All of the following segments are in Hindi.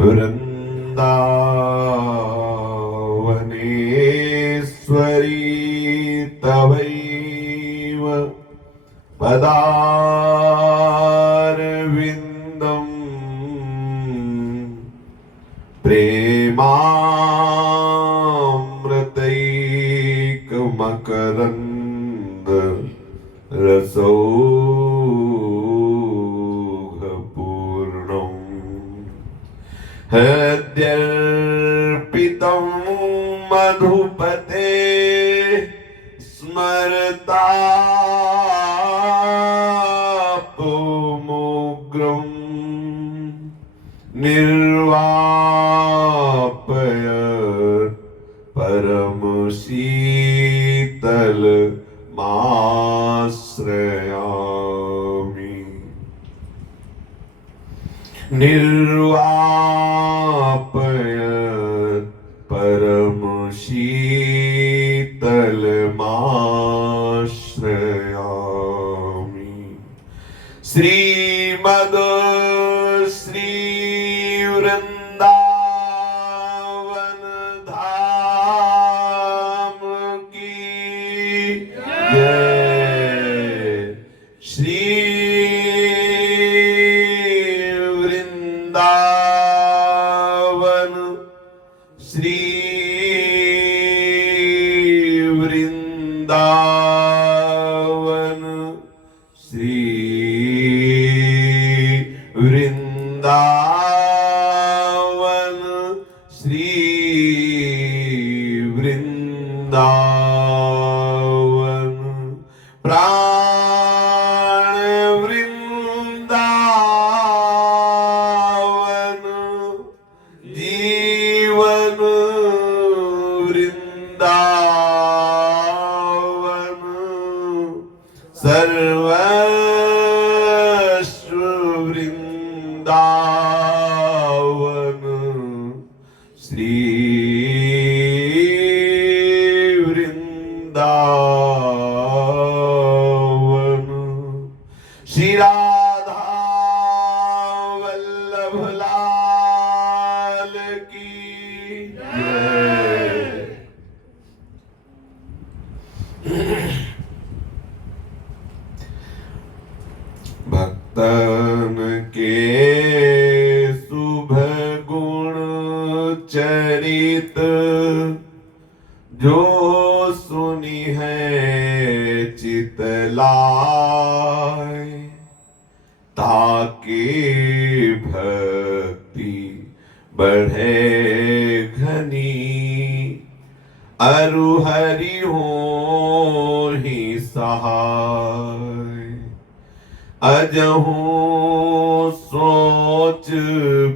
वृन्दावनेश्वरी तवैव पदारविन्दम् प्रेमामृतैकमकरन्द रसौघपूर्णम् हृद्यर्पितं मधुपते स्मरतापमोग्रम् निर्वापय परम शीतल माश्रयामि। निर्वापय परम शीतल माश्रयामि। श्रीमद श्री वृंदावन धाम की जय। श्री वृंदावन श्री वृंदावन श्री वृंदावन श्री वृंदावन प्राण वृंदावन जीवन वृंदावन सर्वस्व वृंदावन श्री वृंदावन। श्री राधा वल्लभ लाल की जय। भक्तन के शुभ गुण चरित जो सुनी है चितलाय, ताके भक्ति बढ़े घनी अरु हरि हो ही सहाय। अजहू सोच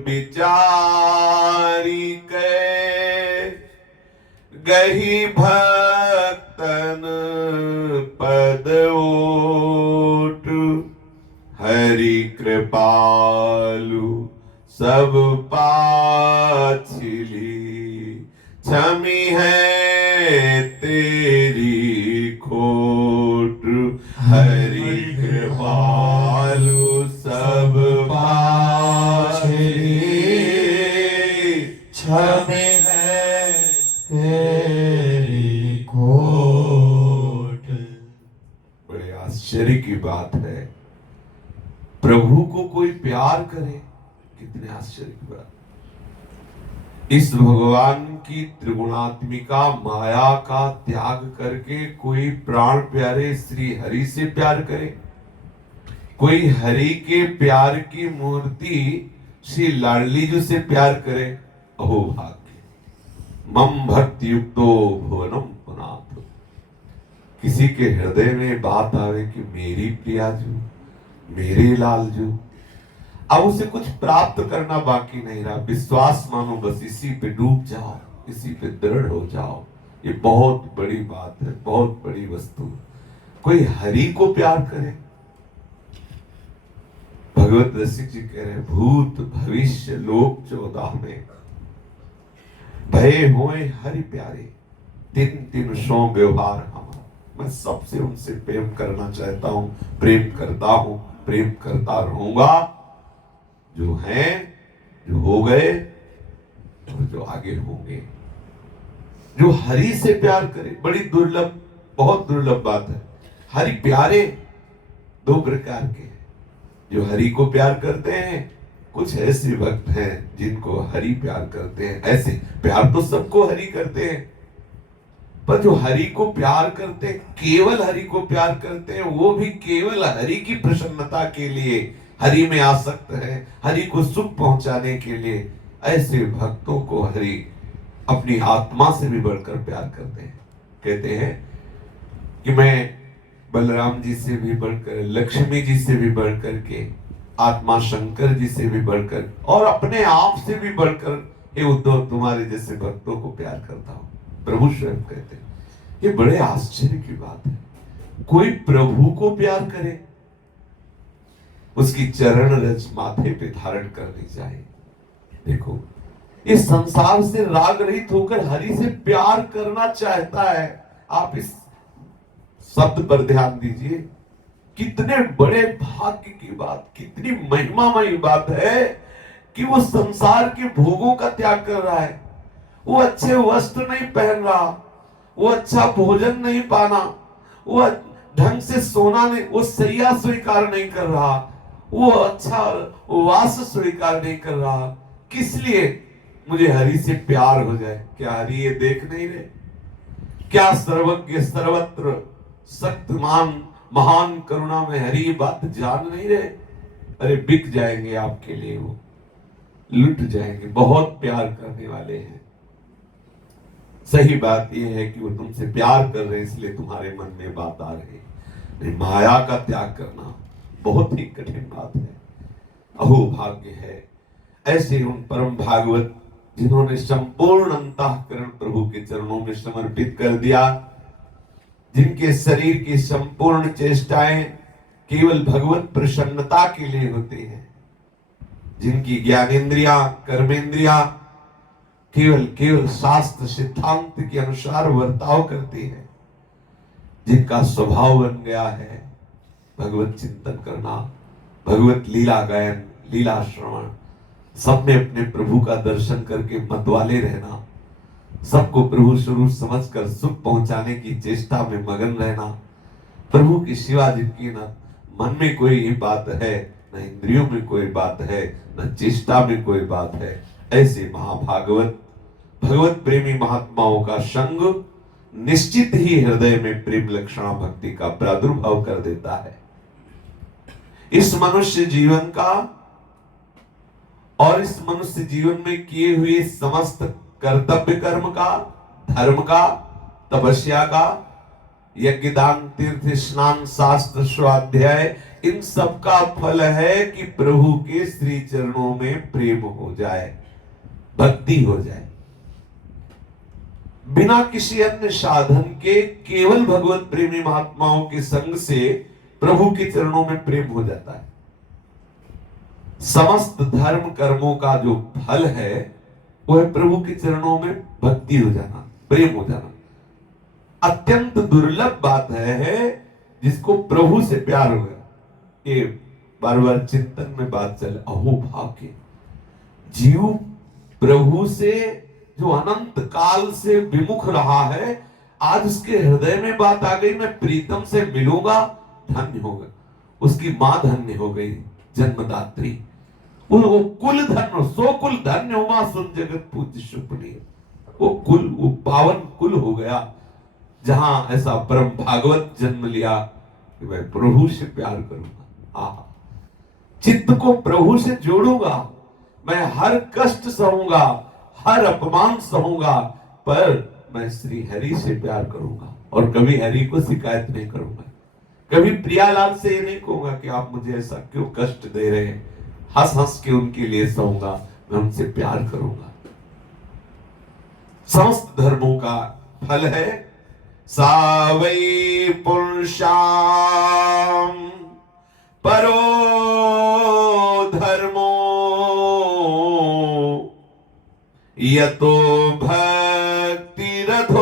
विचारी के गही भक्तन पद ओट। हरि कृपालु सब पाछिली क्षमी है तेरी खोट। हरि कृपालु सब पाछिली क्षमी है तेरी खोट। बड़े आश्चर्य की बात है, प्रभु को कोई प्यार करे, कितने आश्चर्य की बात। इस भगवान की त्रिगुणात्मिका माया का त्याग करके कोई प्राण प्यारे श्री हरि से प्यार करे, कोई हरि के प्यार की मूर्ति श्री लाडली जी से प्यार करे। अहो भाग्य। मम भक्ति युक्तो भुवनम पुनाथ। किसी के हृदय में बात आवे कि मेरी प्रिया जू, मेरे लाल जू, अब उसे कुछ प्राप्त करना बाकी नहीं रहा। विश्वास मानो, बस इसी पे डूब जाओ, इसी पे दृढ़ हो जाओ। ये बहुत बड़ी बात है, बहुत बड़ी वस्तु। कोई हरि को प्यार करे। भगवत रसिक जी कह रहे, भूत भविष्य लोक 14 में भय होए हरि प्यारे, तीन तीन सौ व्यवहार हमारा। मैं सबसे उनसे प्रेम करना चाहता हूं, प्रेम करता हूं, प्रेम करता रहूंगा। जो हैं, जो हो गए और जो आगे होंगे, जो हरि से प्यार करे। बड़ी दुर्लभ, बहुत दुर्लभ बात है। हरि प्यारे दो प्रकार के हैं, जो हरि को प्यार करते हैं, कुछ ऐसे भक्त हैं जिनको हरि प्यार करते हैं। ऐसे प्यार तो सबको हरि करते हैं, पर जो हरि को प्यार करते हैं, केवल हरि को प्यार करते हैं, वो भी केवल हरि की प्रसन्नता के लिए हरि में आसक्त है, हरि को सुख पहुंचाने के लिए। ऐसे भक्तों को हरि अपनी आत्मा से भी बढ़कर प्यार करते हैं। कहते हैं कि मैं बलराम जी से भी बढ़कर, लक्ष्मी जी से भी बढ़कर के, आत्मा शंकर जी से भी बढ़कर और अपने आप से भी बढ़कर, हे उद्धव तुम्हारे जैसे भक्तों को प्यार करता हूं। प्रभु स्वयं कहते हैं। ये बड़े आश्चर्य की बात है, कोई प्रभु को प्यार करे, उसकी चरण रज माथे पे धारण करनी चाहिए। देखो, इस संसार से राग रहित होकर हरि से प्यार करना चाहता है। आप इस शब्द पर ध्यान दीजिए, कितने बड़े भाग्य की बात, कितनी महिमामयी बात है कि वो संसार के भोगों का त्याग कर रहा है। वो अच्छे वस्त्र नहीं पहन रहा, वो अच्छा भोजन नहीं पाना, वो ढंग से सोना नहीं, वो सैया स्वीकार नहीं कर रहा, वो अच्छा वास स्वीकार नहीं कर रहा। किस लिए? मुझे हरि से प्यार हो जाए। क्या हरि ये देख नहीं रहे? क्या सर्वज्ञ सर्वत्र शक्तिमान महान करुणा में हरि ये बात जान नहीं रहे? अरे बिक जाएंगे आपके लिए, वो लुट जाएंगे। बहुत प्यार करने वाले हैं। सही बात यह है कि वो तुमसे प्यार कर रहे हैं, इसलिए तुम्हारे मन में बात आ रही है। माया का त्याग करना बहुत ही कठिन बात है। अहो भाग्य है ऐसे उन परम भागवत जिन्होंने संपूर्ण अंतःकरण प्रभु के चरणों में समर्पित कर दिया, जिनके शरीर की संपूर्ण चेष्टाएं केवल भगवत प्रसन्नता के लिए होती हैं, जिनकी ज्ञानेंद्रिया कर्मेंद्रिया केवल शास्त्र सिद्धांत के अनुसार वर्ताव करती है, जिनका स्वभाव बन गया है भगवत चिंतन करना, भगवत लीला गायन, लीला श्रवण, सब में अपने प्रभु का दर्शन करके मतवाले रहना, सबको प्रभु स्वरूप समझकर सुख पहुंचाने की चेष्टा में मगन रहना। प्रभु की सिवा जिनकी न मन में कोई बात है, न इंद्रियों में कोई बात है, न चेष्टा में कोई बात है, ऐसे महाभागवत भगवत प्रेमी महात्माओं का संग निश्चित ही हृदय में प्रेम लक्षणा भक्ति का प्रादुर्भाव कर देता है। इस मनुष्य जीवन का और इस मनुष्य जीवन में किए हुए समस्त कर्तव्य कर्म का, धर्म का, तपस्या का, यज्ञ दान तीर्थ स्नान शास्त्र स्वाध्याय, इन सब का फल है कि प्रभु के श्री चरणों में प्रेम हो जाए, भक्ति हो जाए। बिना किसी अन्य साधन के केवल भगवत प्रेमी महात्माओं के संग से प्रभु के चरणों में प्रेम हो जाता है। समस्त धर्म कर्मों का जो फल है वो है प्रभु के चरणों में भक्ति हो जाना, प्रेम हो जाना। अत्यंत दुर्लभ बात है जिसको प्रभु से प्यार हो गया। ये बार बार चिंतन में बात चले, अहो भाग्य जीव प्रभु से जो अनंत काल से विमुख रहा है, आज उसके हृदय में बात आ गई, मैं प्रीतम से मिलूंगा, धन्य होगा। उसकी मां धन्य हो गई, जन्मदात्री। वो कुल धन्य, सो कुल धन्य उमा सुन जगत पूज्य सुप्रिय। वो कुल, वो पावन कुल हो गया जहां ऐसा परम भागवत जन्म लिया कि मैं प्रभु से प्यार करूंगा। चित्त को प्रभु से जोड़ूंगा, मैं हर कष्ट सहूंगा, हर अपमान सहूंगा, पर मैं श्री हरि से प्यार करूंगा और कभी हरि को शिकायत नहीं करूंगा। कभी प्रियालाल से ये नहीं कहूंगा कि आप मुझे ऐसा क्यों कष्ट दे रहे हैं, हंस हंस के उनके लिए सहूंगा, मैं उनसे प्यार करूंगा। समस्त धर्मों का फल है सावै पुरुषाम परो धर्मो यतो भक्ति रथोक्षजे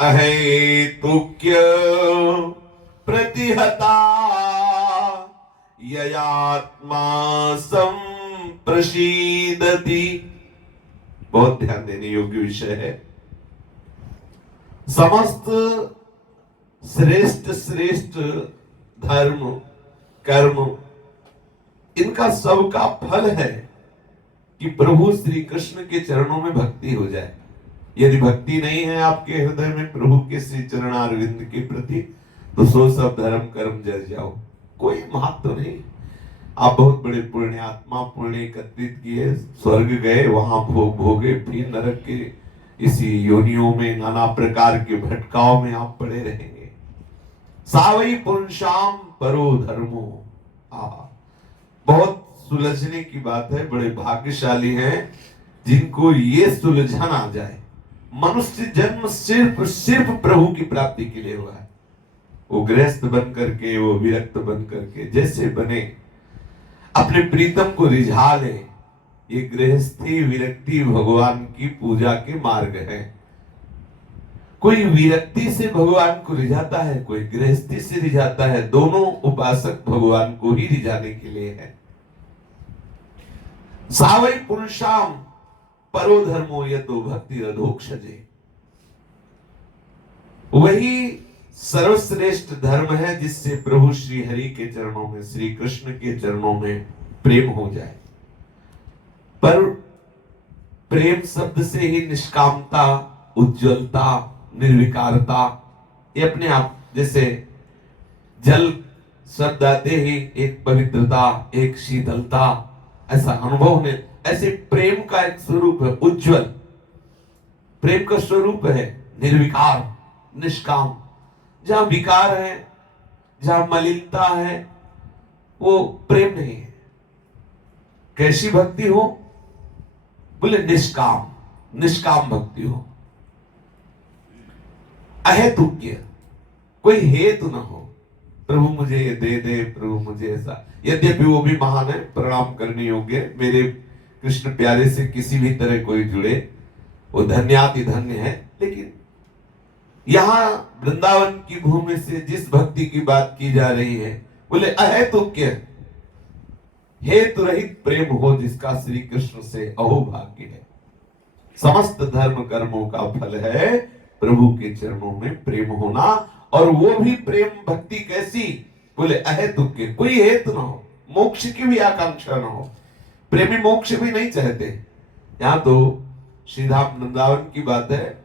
अहेतुक्य प्रतिहता ययात्मा संप्रदीयते। प्रसीदति। बहुत ध्यान देने योग्य विषय है। समस्त श्रेष्ठ श्रेष्ठ धर्म कर्म, इनका सबका फल है कि प्रभु श्री कृष्ण के चरणों में भक्ति हो जाए। यदि भक्ति नहीं है आपके हृदय में प्रभु के श्री चरणारविंद के प्रति, तो सो सब धर्म कर्म जल जाओ, कोई महत्व नहीं। आप बहुत बड़े पुण्यात्मा, पुण्य एकत्रित किए, स्वर्ग गए, वहां भोग भोगे, फिर नरक के इसी योनियों में नाना प्रकार के भटकाव में आप पड़े रहेंगे। सावई पुरुषाम परो धर्मो। बहुत सुलझने की बात है। बड़े भाग्यशाली हैं जिनको ये सुलझन आ जाए। मनुष्य जन्म सिर्फ सिर्फ प्रभु की प्राप्ति के लिए हुआ है। वो गृहस्थ बन करके, वो विरक्त बन करके, जैसे बने अपने प्रीतम को रिझा ले। ये गृहस्थी विरक्ति भगवान की पूजा के मार्ग है। कोई विरक्ति से भगवान को रिझाता है, कोई गृहस्थी से रिझाता है। दोनों उपासक भगवान को ही रिझाने के लिए है। सावई पुरुषाम परो धर्मो यतो भक्ति रधोक्षजे। वही सर्वश्रेष्ठ धर्म है जिससे प्रभु श्री हरि के चरणों में, श्री कृष्ण के चरणों में प्रेम हो जाए। पर प्रेम शब्द से ही निष्कामता, उज्ज्वलता, निर्विकारता, ये अपने आप, जैसे जल शब्द आते ही एक पवित्रता, एक शीतलता, ऐसा अनुभव होने, ऐसे प्रेम का एक स्वरूप है उज्जवल। प्रेम का स्वरूप है निर्विकार, निष्काम। जहां विकार है, जहां मलिनता है, वो प्रेम नहीं है। कैसी भक्ति हो? बोले निष्काम, निष्काम भक्ति हो। अहेतुक्य, कोई हेतु ना हो। प्रभु मुझे ये दे दे, प्रभु मुझे ऐसा। यद्यपि वो भी महान है, प्रणाम करने योग्य। मेरे कृष्ण प्यारे से किसी भी तरह कोई जुड़े, वो धन्याति धन्य है। लेकिन यहां वृंदावन की भूमि से जिस भक्ति की बात की जा रही है, बोले अहेतुक्य, हेतु रहित प्रेम हो जिसका श्री कृष्ण से अहो भाग्य है। समस्त धर्म कर्मों का फल है प्रभु के चरणों में प्रेम होना। और वो भी प्रेम भक्ति कैसी? बोले अहेतुक्य, कोई हेतु ना हो, मोक्ष की भी आकांक्षा ना हो। प्रेमी मोक्ष भी नहीं चाहते। यहां तो सीधा वृंदावन की बात है।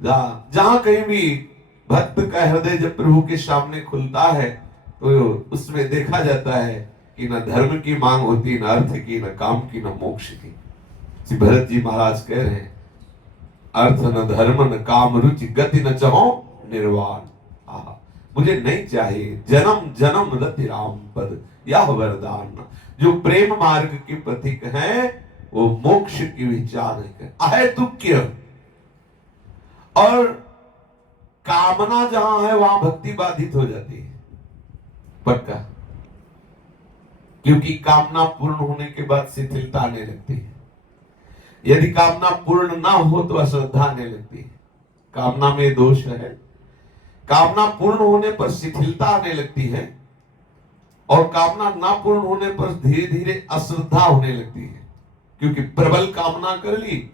जहां कहीं भी भक्त का हृदय जब प्रभु के सामने खुलता है, तो उसमें देखा जाता है कि न धर्म की मांग होती, न अर्थ की, न काम की, न मोक्ष की। श्री भरत जी महाराज कह रहे हैं, अर्थ न धर्म न काम रुचि गति न चाहो निर्वाण। मुझे नहीं चाहिए जन्म जन्म रति राम पद यह वरदान। जो प्रेम मार्ग के प्रतीक हैं, वो मोक्ष की विचार है। अहेतुक्य, और कामना जहां है वहां भक्ति बाधित हो जाती है, पक्का। क्योंकि कामना पूर्ण होने के बाद शिथिलता आने लगती है। यदि कामना पूर्ण ना हो तो अश्रद्धा आने लगती है। कामना में दोष है। कामना पूर्ण होने पर शिथिलता आने लगती है, और कामना ना पूर्ण होने पर धीरे धीरे अश्रद्धा होने लगती है। क्योंकि प्रबल कामना कर ली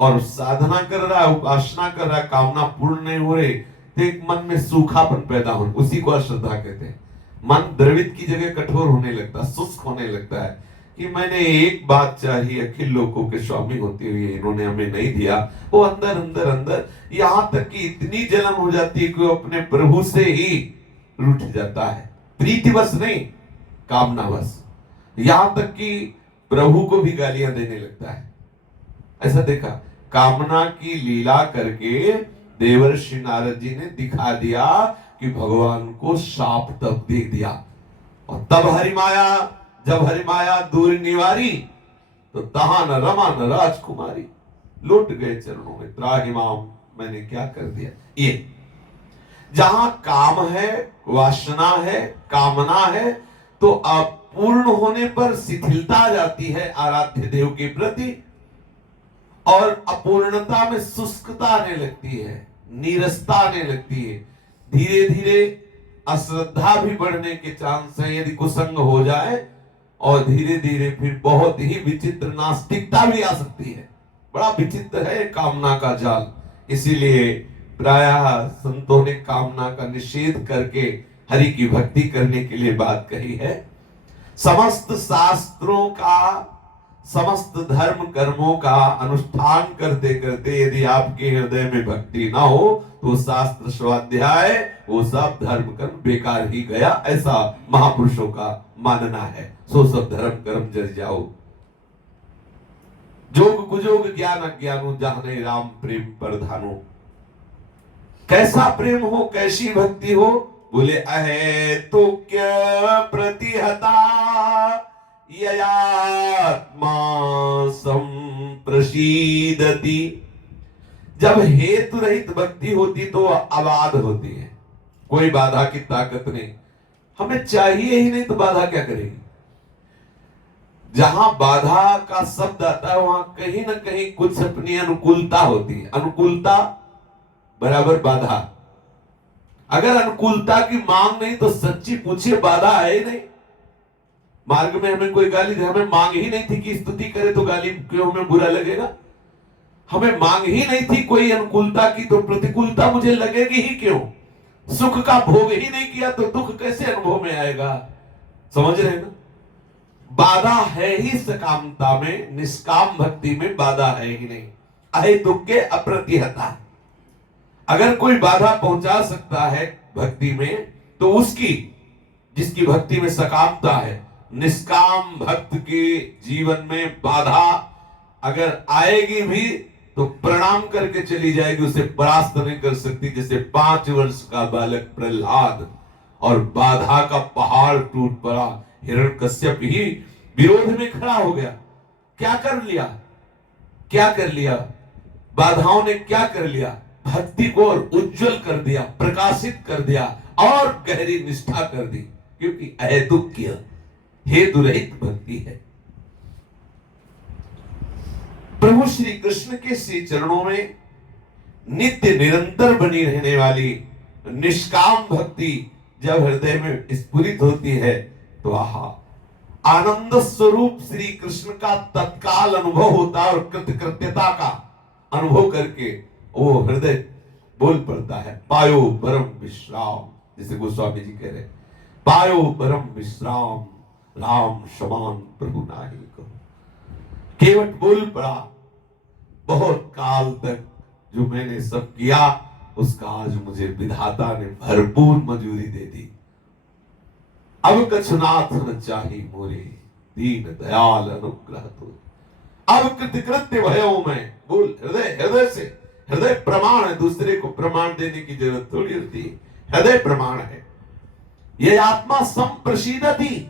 और साधना कर रहा है, उपासना कर रहा है, कामना पूर्ण नहीं हो रही, तो एक मन में सूखापन पैदा हो, उसी को अश्रद्धा कहते हैं। मन द्रवित की जगह कठोर होने लगता है, शुष्क होने लगता है कि मैंने एक बात चाहिए, अखिल लोकों के स्वामी होते हुए इन्होंने हमें नहीं दिया। वो अंदर अंदर अंदर यहां तक कि इतनी जलन हो जाती है कि वो अपने प्रभु से ही रूठ जाता है। प्रीतिवश नहीं, कामनावश। यहां तक कि प्रभु को भी गालियां देने लगता है। ऐसा देखा, कामना की लीला करके देवर्षि नारद जी ने दिखा दिया कि भगवान को शाप तक दे दिया। और तब हरिमाया, जब हरिमाया दूर निवारी, तो तहा न रमा न राजकुमारी। लौट गए चरणों में, त्राहिमाम, मैंने क्या कर दिया। ये जहां काम है, वासना है, कामना है, तो अपूर्ण होने पर शिथिलता आ जाती है आराध्य देव के प्रति, और अपूर्णता में शुष्कता आने लगती है, नीरसता आने लगती है। धीरे धीरे अश्रद्धा भी बढ़ने के चांस है। यदि कुसंग हो जाए और धीरे धीरे फिर बहुत ही विचित्र नास्तिकता भी आ सकती है। बड़ा विचित्र है कामना का जाल। इसीलिए प्रायः संतों ने कामना का निषेध करके हरि की भक्ति करने के लिए बात कही है। समस्त शास्त्रों का, समस्त धर्म कर्मों का अनुष्ठान करते करते यदि आपके हृदय में भक्ति ना हो तो शास्त्र स्वाध्याय वो सब धर्म कर्म बेकार ही गया, ऐसा महापुरुषों का मानना है। सो सब धर्म कर्म जर जाओ। जोग कुजोग ज्ञान अज्ञानो जाने राम प्रेम प्रधानो। कैसा प्रेम हो, कैसी भक्ति हो? बोले अहेतुक्य प्रतिहता ययात्मा संप्रसीदति। जब हेतु रहित भक्ति होती तो अबाध होती है, कोई बाधा की ताकत नहीं। हमें चाहिए ही नहीं तो बाधा क्या करेगी? जहां बाधा का शब्द आता है वहां कहीं ना कहीं कुछ अपनी अनुकूलता होती है। अनुकूलता बराबर बाधा। अगर अनुकूलता की मांग नहीं तो सच्ची पूछिए बाधा है ही नहीं। मार्ग में हमें कोई गाली दे, हमें मांग ही नहीं थी कि स्तुति करे तो गाली क्यों हमें बुरा लगेगा? हमें मांग ही नहीं थी कोई अनुकूलता की तो प्रतिकूलता मुझे लगेगी ही क्यों? सुख का भोग ही नहीं किया तो दुख कैसे अनुभव में आएगा? समझ रहे ना? बाधा है ही सकामता में, निष्काम भक्ति में बाधा है ही नहीं। अहेतुक के अप्रतिहता। अगर कोई बाधा पहुंचा सकता है भक्ति में तो उसकी, जिसकी भक्ति में सकामता है। निष्काम भक्त के जीवन में बाधा अगर आएगी भी तो प्रणाम करके चली जाएगी, उसे परास्त नहीं कर सकती। जैसे 5 वर्ष का बालक प्रहलाद और बाधा का पहाड़ टूट पड़ा, हिरण्यकश्यप ही विरोध में खड़ा हो गया। क्या कर लिया? क्या कर लिया? बाधाओं ने क्या कर लिया? भक्ति को और उज्जवल कर दिया, प्रकाशित कर दिया और गहरी निष्ठा कर दी, क्योंकि अहेतुक्य हेतु रहित भक्ति है। प्रभु श्री कृष्ण के श्री चरणों में नित्य निरंतर बनी रहने वाली निष्काम भक्ति जब हृदय में स्फुरित होती है तो आनंद स्वरूप श्री कृष्ण का तत्काल अनुभव होता है और कृतकृत्यता का अनुभव करके वो हृदय बोल पड़ता है, पायो परम विश्राम। जैसे गोस्वामी जी कह रहे, पायो परम विश्राम राम समान प्रभु नाही को। केवट बोल पड़ा, बहुत काल तक जो मैंने सब किया उसका आज मुझे विधाता ने भरपूर मजूरी दे दी। अब कछुनाथ न चाही मोरे दीन दयाल अनुग्रह तो। अब कृतकृत्य भयो मैं। बोल हृदय, हृदय से। हृदय प्रमाण है, दूसरे को प्रमाण देने की जरूरत थोड़ी होती है। हृदय प्रमाण है। ये आत्मा संप्रसीदति।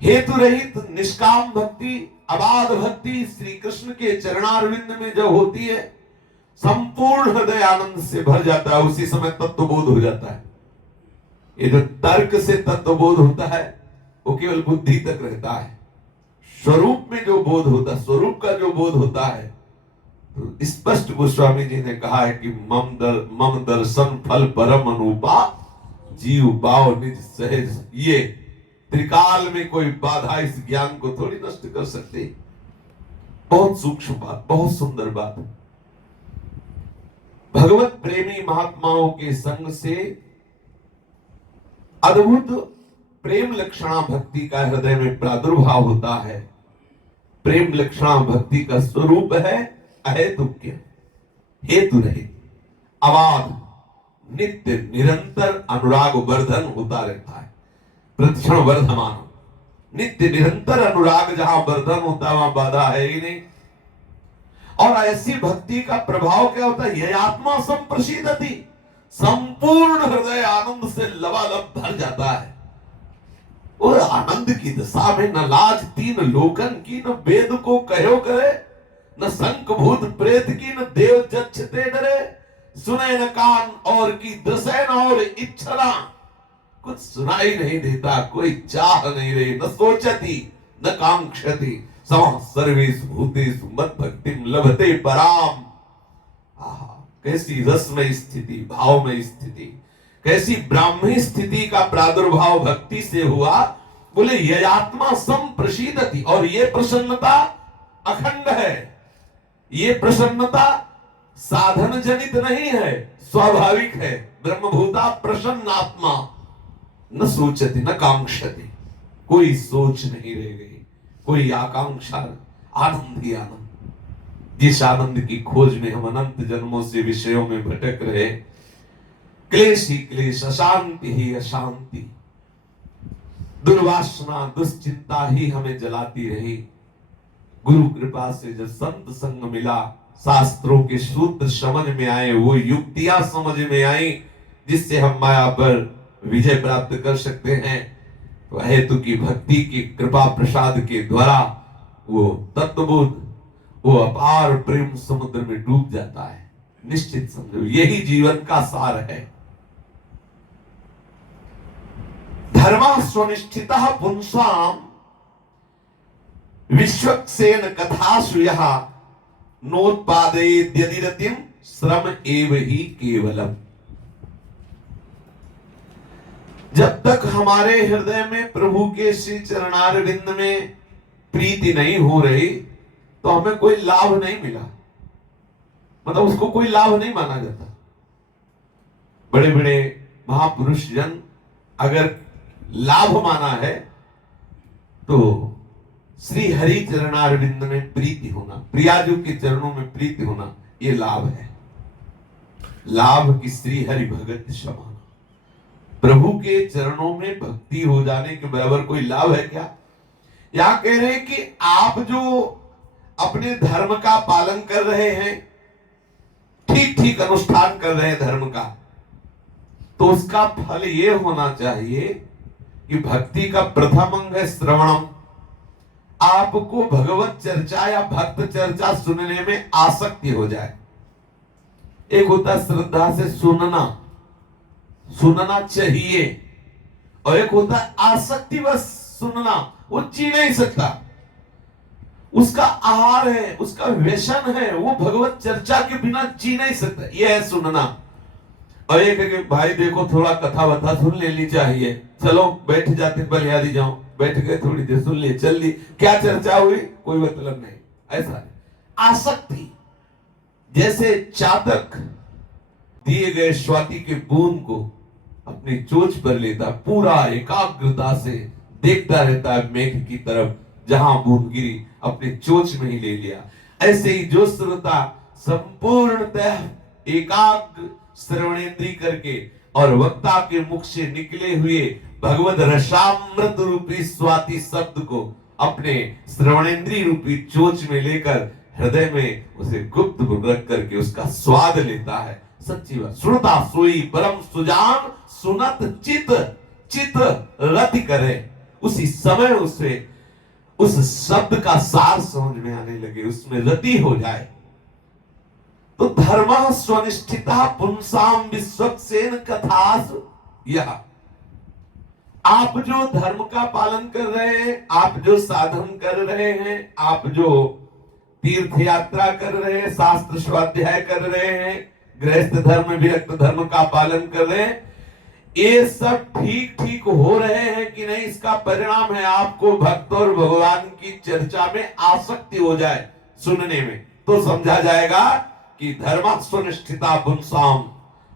हेतु रहित निष्काम भक्ति, अबाध भक्ति श्री कृष्ण के चरणारविंद में जब होती है, संपूर्ण हृदय आनंद से भर जाता है। उसी समय तत्वबोध हो जाता है। ये जो तर्क से तत्वबोध होता है वो केवल बुद्धि तक रहता है। स्वरूप में जो बोध होता है, स्वरूप का जो बोध होता है, तो स्पष्ट गोस्वामी जी ने कहा है कि मम दर्शन फल परम अनुपा जीव पाओ निज सहज। ये त्रिकाल में कोई बाधा इस ज्ञान को थोड़ी नष्ट कर सकती। बहुत सूक्ष्म बात, बहुत सुंदर बात। भगवत प्रेमी महात्माओं के संग से अद्भुत प्रेम लक्षणा भक्ति का हृदय में प्रादुर्भाव होता है। प्रेम लक्षणा भक्ति का स्वरूप है अहेतुक्य, हेतु रहित, अबाध, नित्य निरंतर अनुराग वर्धन होता रहता है। प्रतिक्षण वर्धमान, नित्य निरंतर अनुराग जहां वर्धन होता है वहां बाधा है ही नहीं। और ऐसी भक्ति का प्रभाव क्या होता है? यह आत्मा संप्रसीदति। संपूर्ण हृदय आनंद से लबालब भर जाता है। और आनंद की दशा में न लाज तीन लोकन की, न वेद को कहो करे, न शंख भूत प्रेत की, न देव जक्षते डरे। सुने न कान और की दसे न और इच्छा। कुछ सुनाई नहीं देता, कोई चाह नहीं रही, न सोचती न कांक्षति। सम सर्वेषु भूतेषु मद भक्तिम लभते पराम। कैसी रसमय स्थिति, भावमय स्थिति, कैसी ब्राह्मी स्थिति का प्रादुर्भाव भक्ति से हुआ बोले ययात्मा संप्रसीदति, और ये प्रसन्नता अखंड है। ये प्रसन्नता साधन जनित नहीं है, स्वाभाविक है। ब्रह्मभूता प्रसन्न आत्मा न सोचती न कांक्षति, कोई सोच नहीं रह गई, कोई आकांक्षा, आनंद ही आनंद। जिस आनंद की खोज में हम अनंत जन्मों से विषयों में भटक रहे, क्लेश ही क्लेश, अशांति ही अशांति, दुर्वासना दुश्चिंता ही हमें जलाती रही। गुरु कृपा से जब संत संग मिला, शास्त्रों के सूत्र समझ में आए, वो युक्तियां समझ में आई जिससे हम माया पर विजय प्राप्त कर सकते हैं, तो हेतु की भक्ति की कृपा प्रसाद के द्वारा वो तत्वबोध, वो अपार प्रेम समुद्र में डूब जाता है। निश्चित समझो, यही जीवन का सार है। धर्मा स्वनिष्ठितः पुंसाम विश्वक्सेन कथासु यः नोत्पादयेत् यदि रतिम् श्रम एव ही केवलम। जब तक हमारे हृदय में प्रभु के श्री चरणारविंद में प्रीति नहीं हो रही, तो हमें कोई लाभ नहीं मिला, मतलब उसको कोई लाभ नहीं माना जाता। बड़े बड़े महापुरुष जन अगर लाभ माना है तो श्री हरि चरणारविंद में प्रीति होना, प्रियाजू के चरणों में प्रीति होना, ये लाभ है। लाभ की श्री हरि भगत समान, प्रभु के चरणों में भक्ति हो जाने के बराबर कोई लाभ है क्या? यहां कह रहे हैं कि आप जो अपने धर्म का पालन कर रहे हैं, ठीक ठीक अनुष्ठान कर रहे हैं धर्म का, तो उसका फल ये होना चाहिए कि भक्ति का प्रथम अंग है श्रवणम। आपको भगवत चर्चा या भक्त चर्चा सुनने में आसक्ति हो जाए। एक होता है श्रद्धा से सुनना, सुनना चाहिए, और एक होता है आसक्ति बस सुनना, वो जी नहीं सकता, उसका आहार है, उसका व्यसन है, वो भगवत चर्चा के बिना जी नहीं सकता। ये है सुनना। और एक है कि भाई देखो थोड़ा कथा वथा सुन लेनी चाहिए, चलो बैठ जाते बलिहारी जाओ, बैठ गए थोड़ी देर सुन लिए, चल ली, क्या चर्चा हुई कोई मतलब नहीं, ऐसा है आसक्ति। जैसे चातक दिए गए स्वाति के बूंद को अपनी चोंच पर लेता, पूरा एकाग्रता से देखता रहता है मेघ की तरफ, जहां बूंद गिरी अपनी चोंच में ही ले लिया। ऐसे ही जो श्रोता संपूर्णतः एकाग्र श्रवणेन्द्रिय करके और वक्ता के मुख से निकले हुए भगवत रसामृत रूपी स्वाति शब्द को अपने श्रवणेन्द्रिय रूपी चोंच में लेकर हृदय में उसे गुप्त रख करके उसका स्वाद लेता है। सच्ची बात, श्रोता सोई परम सुजान सुनत चित चित रति करे। उसी समय उसे उस शब्द का सार समझ में आने लगे, उसमें रति हो जाए। तो धर्म स्वनिष्ठिता पुंसाम विश्वक्सेन कथासु यः। आप जो धर्म का पालन कर रहे हैं, आप जो साधन कर रहे हैं, आप जो तीर्थ यात्रा कर रहे हैं, शास्त्र स्वाध्याय कर रहे हैं, गृहस्थ धर्म विरक्त धर्म का पालन कर रहे हैं, ये सब ठीक ठीक हो रहे हैं कि नहीं, इसका परिणाम है आपको भक्त और भगवान की चर्चा में आसक्ति हो जाए सुनने में, तो समझा जाएगा कि धर्मास्वनिष्ठिता पुंसाम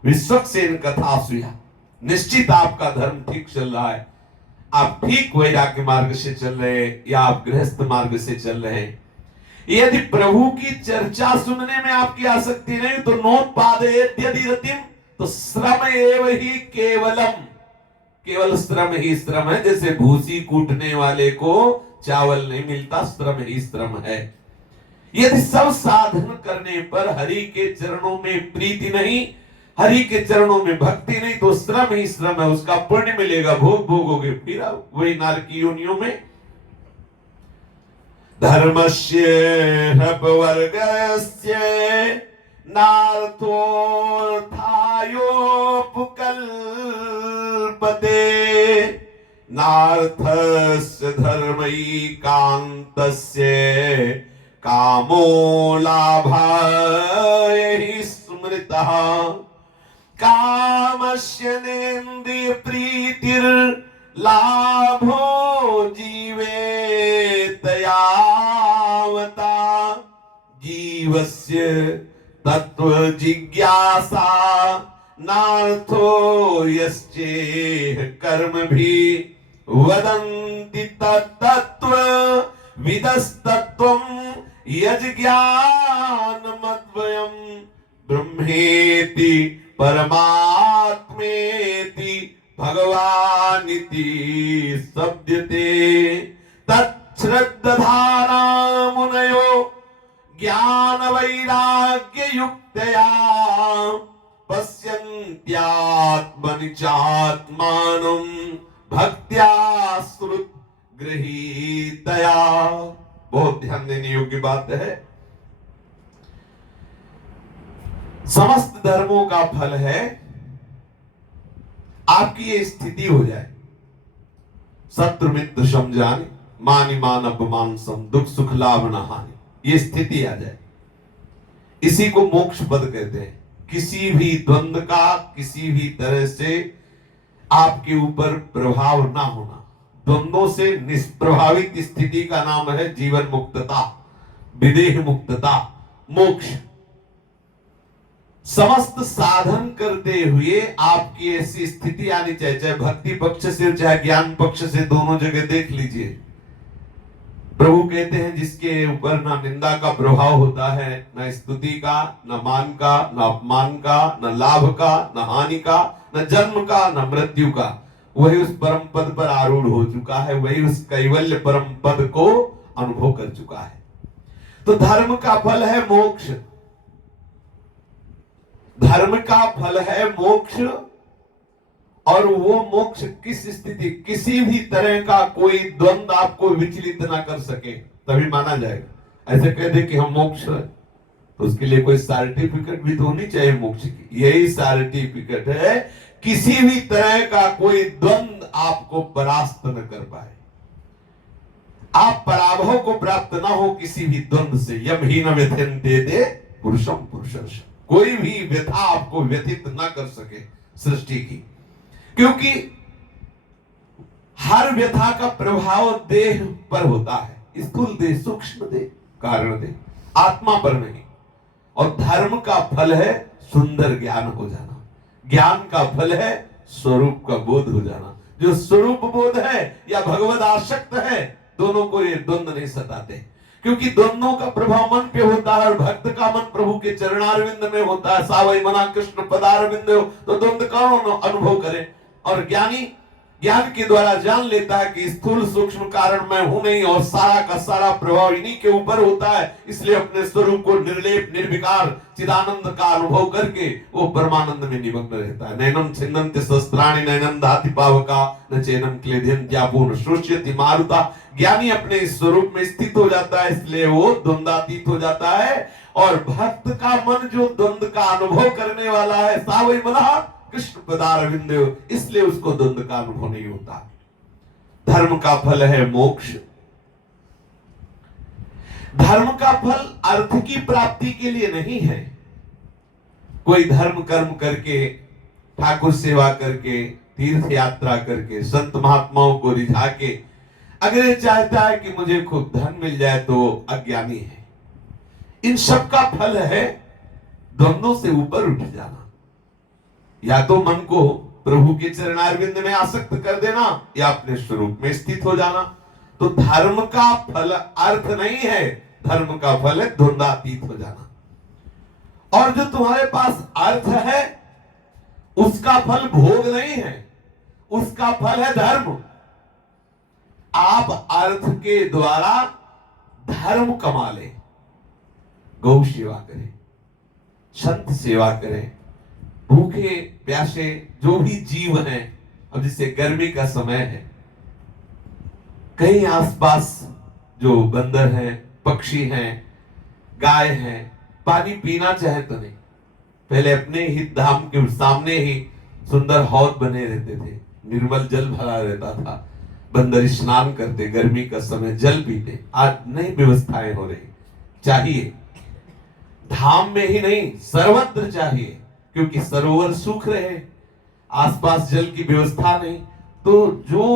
विश्वक्सेन कथासु यः। निश्चित आपका धर्म ठीक चल रहा है, आप ठीक वैराग्य मार्ग से चल रहे हैं या आप गृहस्थ मार्ग से चल रहे हैं। यदि प्रभु की चर्चा सुनने में आपकी आसक्ति नहीं, तो नोत्पादयेत् यदि रतिम्, तो श्रम एव ही केवलम, केवल श्रम ही श्रम है। जैसे भूसी कूटने वाले को चावल नहीं मिलता, श्रम ही श्रम है। यदि सब साधन करने पर हरि के चरणों में प्रीति नहीं, हरि के चरणों में भक्ति नहीं, तो श्रम ही श्रम है। उसका पुण्य मिलेगा, भोग भोगोगे फिर वही नारकी योनियों में। धर्मस्य अपवर्गस्य नार्थोऽर्थायोपकल्पते नार्थस्य धर्मैकान्तस्य कामो लाभाय हि स्मृतः कामस्य नेन्द्रिय प्रीतिर्लाभो जीवस्य तत्व जिज्ञासा नार्थो यश्चेह कर्म भी वदन्ति तत्तत्व विदस्तत्वं यज्ञानमद्वयम् ब्रह्मेति परमात्मेति भगवानिति शब्दते तच्छ्रद्धधारा मुनयो ज्ञान वैराग्य युक्तया पश्यन्त्यात्मनि चात्मानं भक्त्या श्रुत गृहीतया। बहुत ध्यान देने योग्य बात है। समस्त धर्मों का फल है आपकी ये स्थिति हो जाए, शत्रु मित्र समझाने, मान ईमान अपमान सम, दुख सुख लाभ न हानि, ये स्थिति आ जाए। इसी को मोक्ष पद कहते हैं। किसी भी द्वंद्व का किसी भी तरह से आपके ऊपर प्रभाव ना होना, द्वंद्वों से निष्प्रभावित स्थिति का नाम है जीवन मुक्तता, विदेह मुक्तता, मोक्ष। समस्त साधन करते हुए आपकी ऐसी स्थिति आनी चाहिए, चाहे भक्ति पक्ष से चाहे ज्ञान पक्ष से, दोनों जगह देख लीजिए। प्रभु कहते हैं जिसके ऊपर ना निंदा का प्रभाव होता है, न स्तुति का, न मान का, न अपमान का, न लाभ का, न हानि का, न जन्म का, न मृत्यु का, वही उस परम पद पर आरूढ़ हो चुका है, वही उस कैवल्य परम पद को अनुभव कर चुका है। तो धर्म का फल है मोक्ष, धर्म का फल है मोक्ष। और वो मोक्ष किस स्थिति, किसी भी तरह का कोई द्वंद आपको विचलित ना कर सके तभी माना जाएगा। ऐसे कह दे कि हम मोक्ष है, तो उसके लिए कोई सर्टिफिकेट भी तो होनी चाहिए मोक्ष की। यही सर्टिफिकेट है, किसी भी तरह का कोई द्वंद आपको परास्त न कर पाए, आप पराभव को प्राप्त ना हो किसी भी द्वंद से। यम ही न व्यथयन्ते दे पुरुषम पुरुषर्ष, कोई भी व्यथा आपको व्यथित ना कर सके सृष्टि की, क्योंकि हर व्यथा का प्रभाव देह पर होता है, स्थूल देह, सूक्ष्म देह, कारण देह, आत्मा पर नहीं। और धर्म का फल है सुंदर ज्ञान हो जाना, ज्ञान का फल है स्वरूप का बोध हो जाना। जो स्वरूप बोध है या भगवद आसक्त है, दोनों को ये द्वंद्व नहीं सताते, क्योंकि दोनों का प्रभाव मन पे होता है और भक्त का मन प्रभु के चरणारविंद में होता है। सावई मना कृष्ण पदारविंद, तो द्वंद्व कौन अनुभव करे? और ज्ञानी ज्ञान के द्वारा जान लेता है कि स्थूल सूक्ष्म कारण मैं हूं नहीं और सारा का सारा प्रभाव इन्हीं के ऊपर होता है, इसलिए अपने स्वरूप को निर्लेप निर्विकार चिदानंद का अनुभव करके वो परमानंद में निमग्न रहता है। नैनम छिन्नन्ति शस्त्राणि नैनम दाति पावका न चैनम क्लेद्यन्त्यापो न शोष्यति मारुता। ज्ञानी अपने स्वरूप में स्थित हो जाता है, इसलिए वो द्वंद्वातीत हो जाता है। और भक्त का मन जो द्वंद्व का अनुभव करने वाला है, सावई मना कृष्ण पदारविंद, इसलिए उसको द्वंद्व का अनुभव नहीं होता। धर्म का फल है मोक्ष। धर्म का फल अर्थ की प्राप्ति के लिए नहीं है। कोई धर्म कर्म करके, ठाकुर सेवा करके, तीर्थ यात्रा करके, संत महात्माओं को रिझा के अगर ये चाहता है कि मुझे खूब धन मिल जाए तो अज्ञानी है। इन सब का फल है द्वंद्वों से ऊपर उठ जाना, या तो मन को प्रभु के चरणारविंद में आसक्त कर देना या अपने स्वरूप में स्थित हो जाना। तो धर्म का फल अर्थ नहीं है, धर्म का फल है द्वंद्वातीत हो जाना। और जो तुम्हारे पास अर्थ है उसका फल भोग नहीं है, उसका फल है धर्म। आप अर्थ के द्वारा धर्म कमा ले, गौ सेवा करें, संत सेवा करें, भूखे प्यासे जो भी जीव हैं। अब जैसे गर्मी का समय है, कहीं आसपास जो बंदर हैं, पक्षी हैं, गाय हैं, पानी पीना चाहे तो नहीं, पहले अपने ही धाम के सामने ही सुंदर हौद बने रहते थे, निर्मल जल भरा रहता था, बंदर स्नान करते, गर्मी का समय जल पीते। आज नई व्यवस्थाएं हो रही, चाहिए धाम में ही नहीं सर्वत्र चाहिए, क्योंकि सरोवर सूख रहे, आसपास जल की व्यवस्था नहीं। तो जो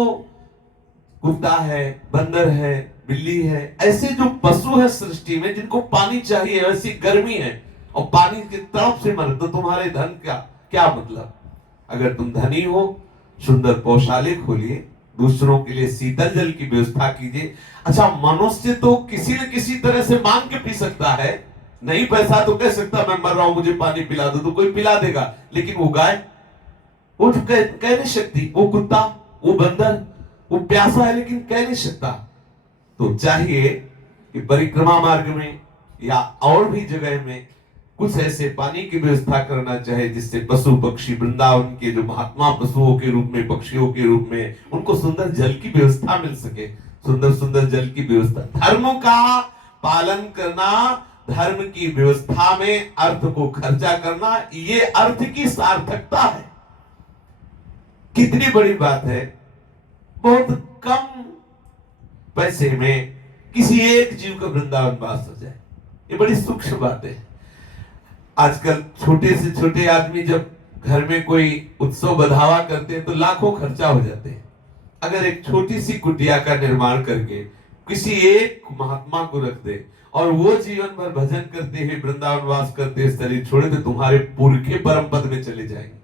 कुत्ता है, बंदर है, बिल्ली है, ऐसे जो पशु है सृष्टि में जिनको पानी चाहिए, वैसी गर्मी है और पानी की तरफ से मर, तो तुम्हारे धन का क्या मतलब? अगर तुम धनी हो, सुंदर पौशाले खोलिए, दूसरों के लिए शीतल जल की व्यवस्था कीजिए। अच्छा, मनुष्य तो किसी न किसी तरह से मांग के पी सकता है, नहीं पैसा तो कह सकता मैं मर रहा हूं मुझे पानी पिला दो, तो कोई पिला देगा। लेकिन वो गाय, वो तो कह नहीं सकती, वो कुत्ता, वो बंदर, वो प्यासा है लेकिन कह नहीं सकता। तो चाहिए कि परिक्रमा मार्ग में या और भी जगह में कुछ ऐसे पानी की व्यवस्था करना चाहे जिससे पशु पक्षी, वृंदावन के जो महात्मा पशुओं के रूप में, पक्षियों के रूप में, उनको सुंदर जल की व्यवस्था मिल सके, सुंदर सुंदर जल की व्यवस्था। धर्म का पालन करना, धर्म की व्यवस्था में अर्थ को खर्चा करना, ये अर्थ की सार्थकता है। कितनी बड़ी बात है, बहुत कम पैसे में किसी एक जीव का वृंदावन वास हो जाए, ये बड़ी सूक्ष्म बात है। आजकल छोटे से छोटे आदमी जब घर में कोई उत्सव बढ़ावा करते हैं तो लाखों खर्चा हो जाते हैं। अगर एक छोटी सी कुटिया का निर्माण करके किसी एक महात्मा को रख दे और वो जीवन भर भजन करते हुए वृंदावन वास करते हुए शरीर छोड़े, तो तुम्हारे पुरखे परम पद में चले जाएंगे।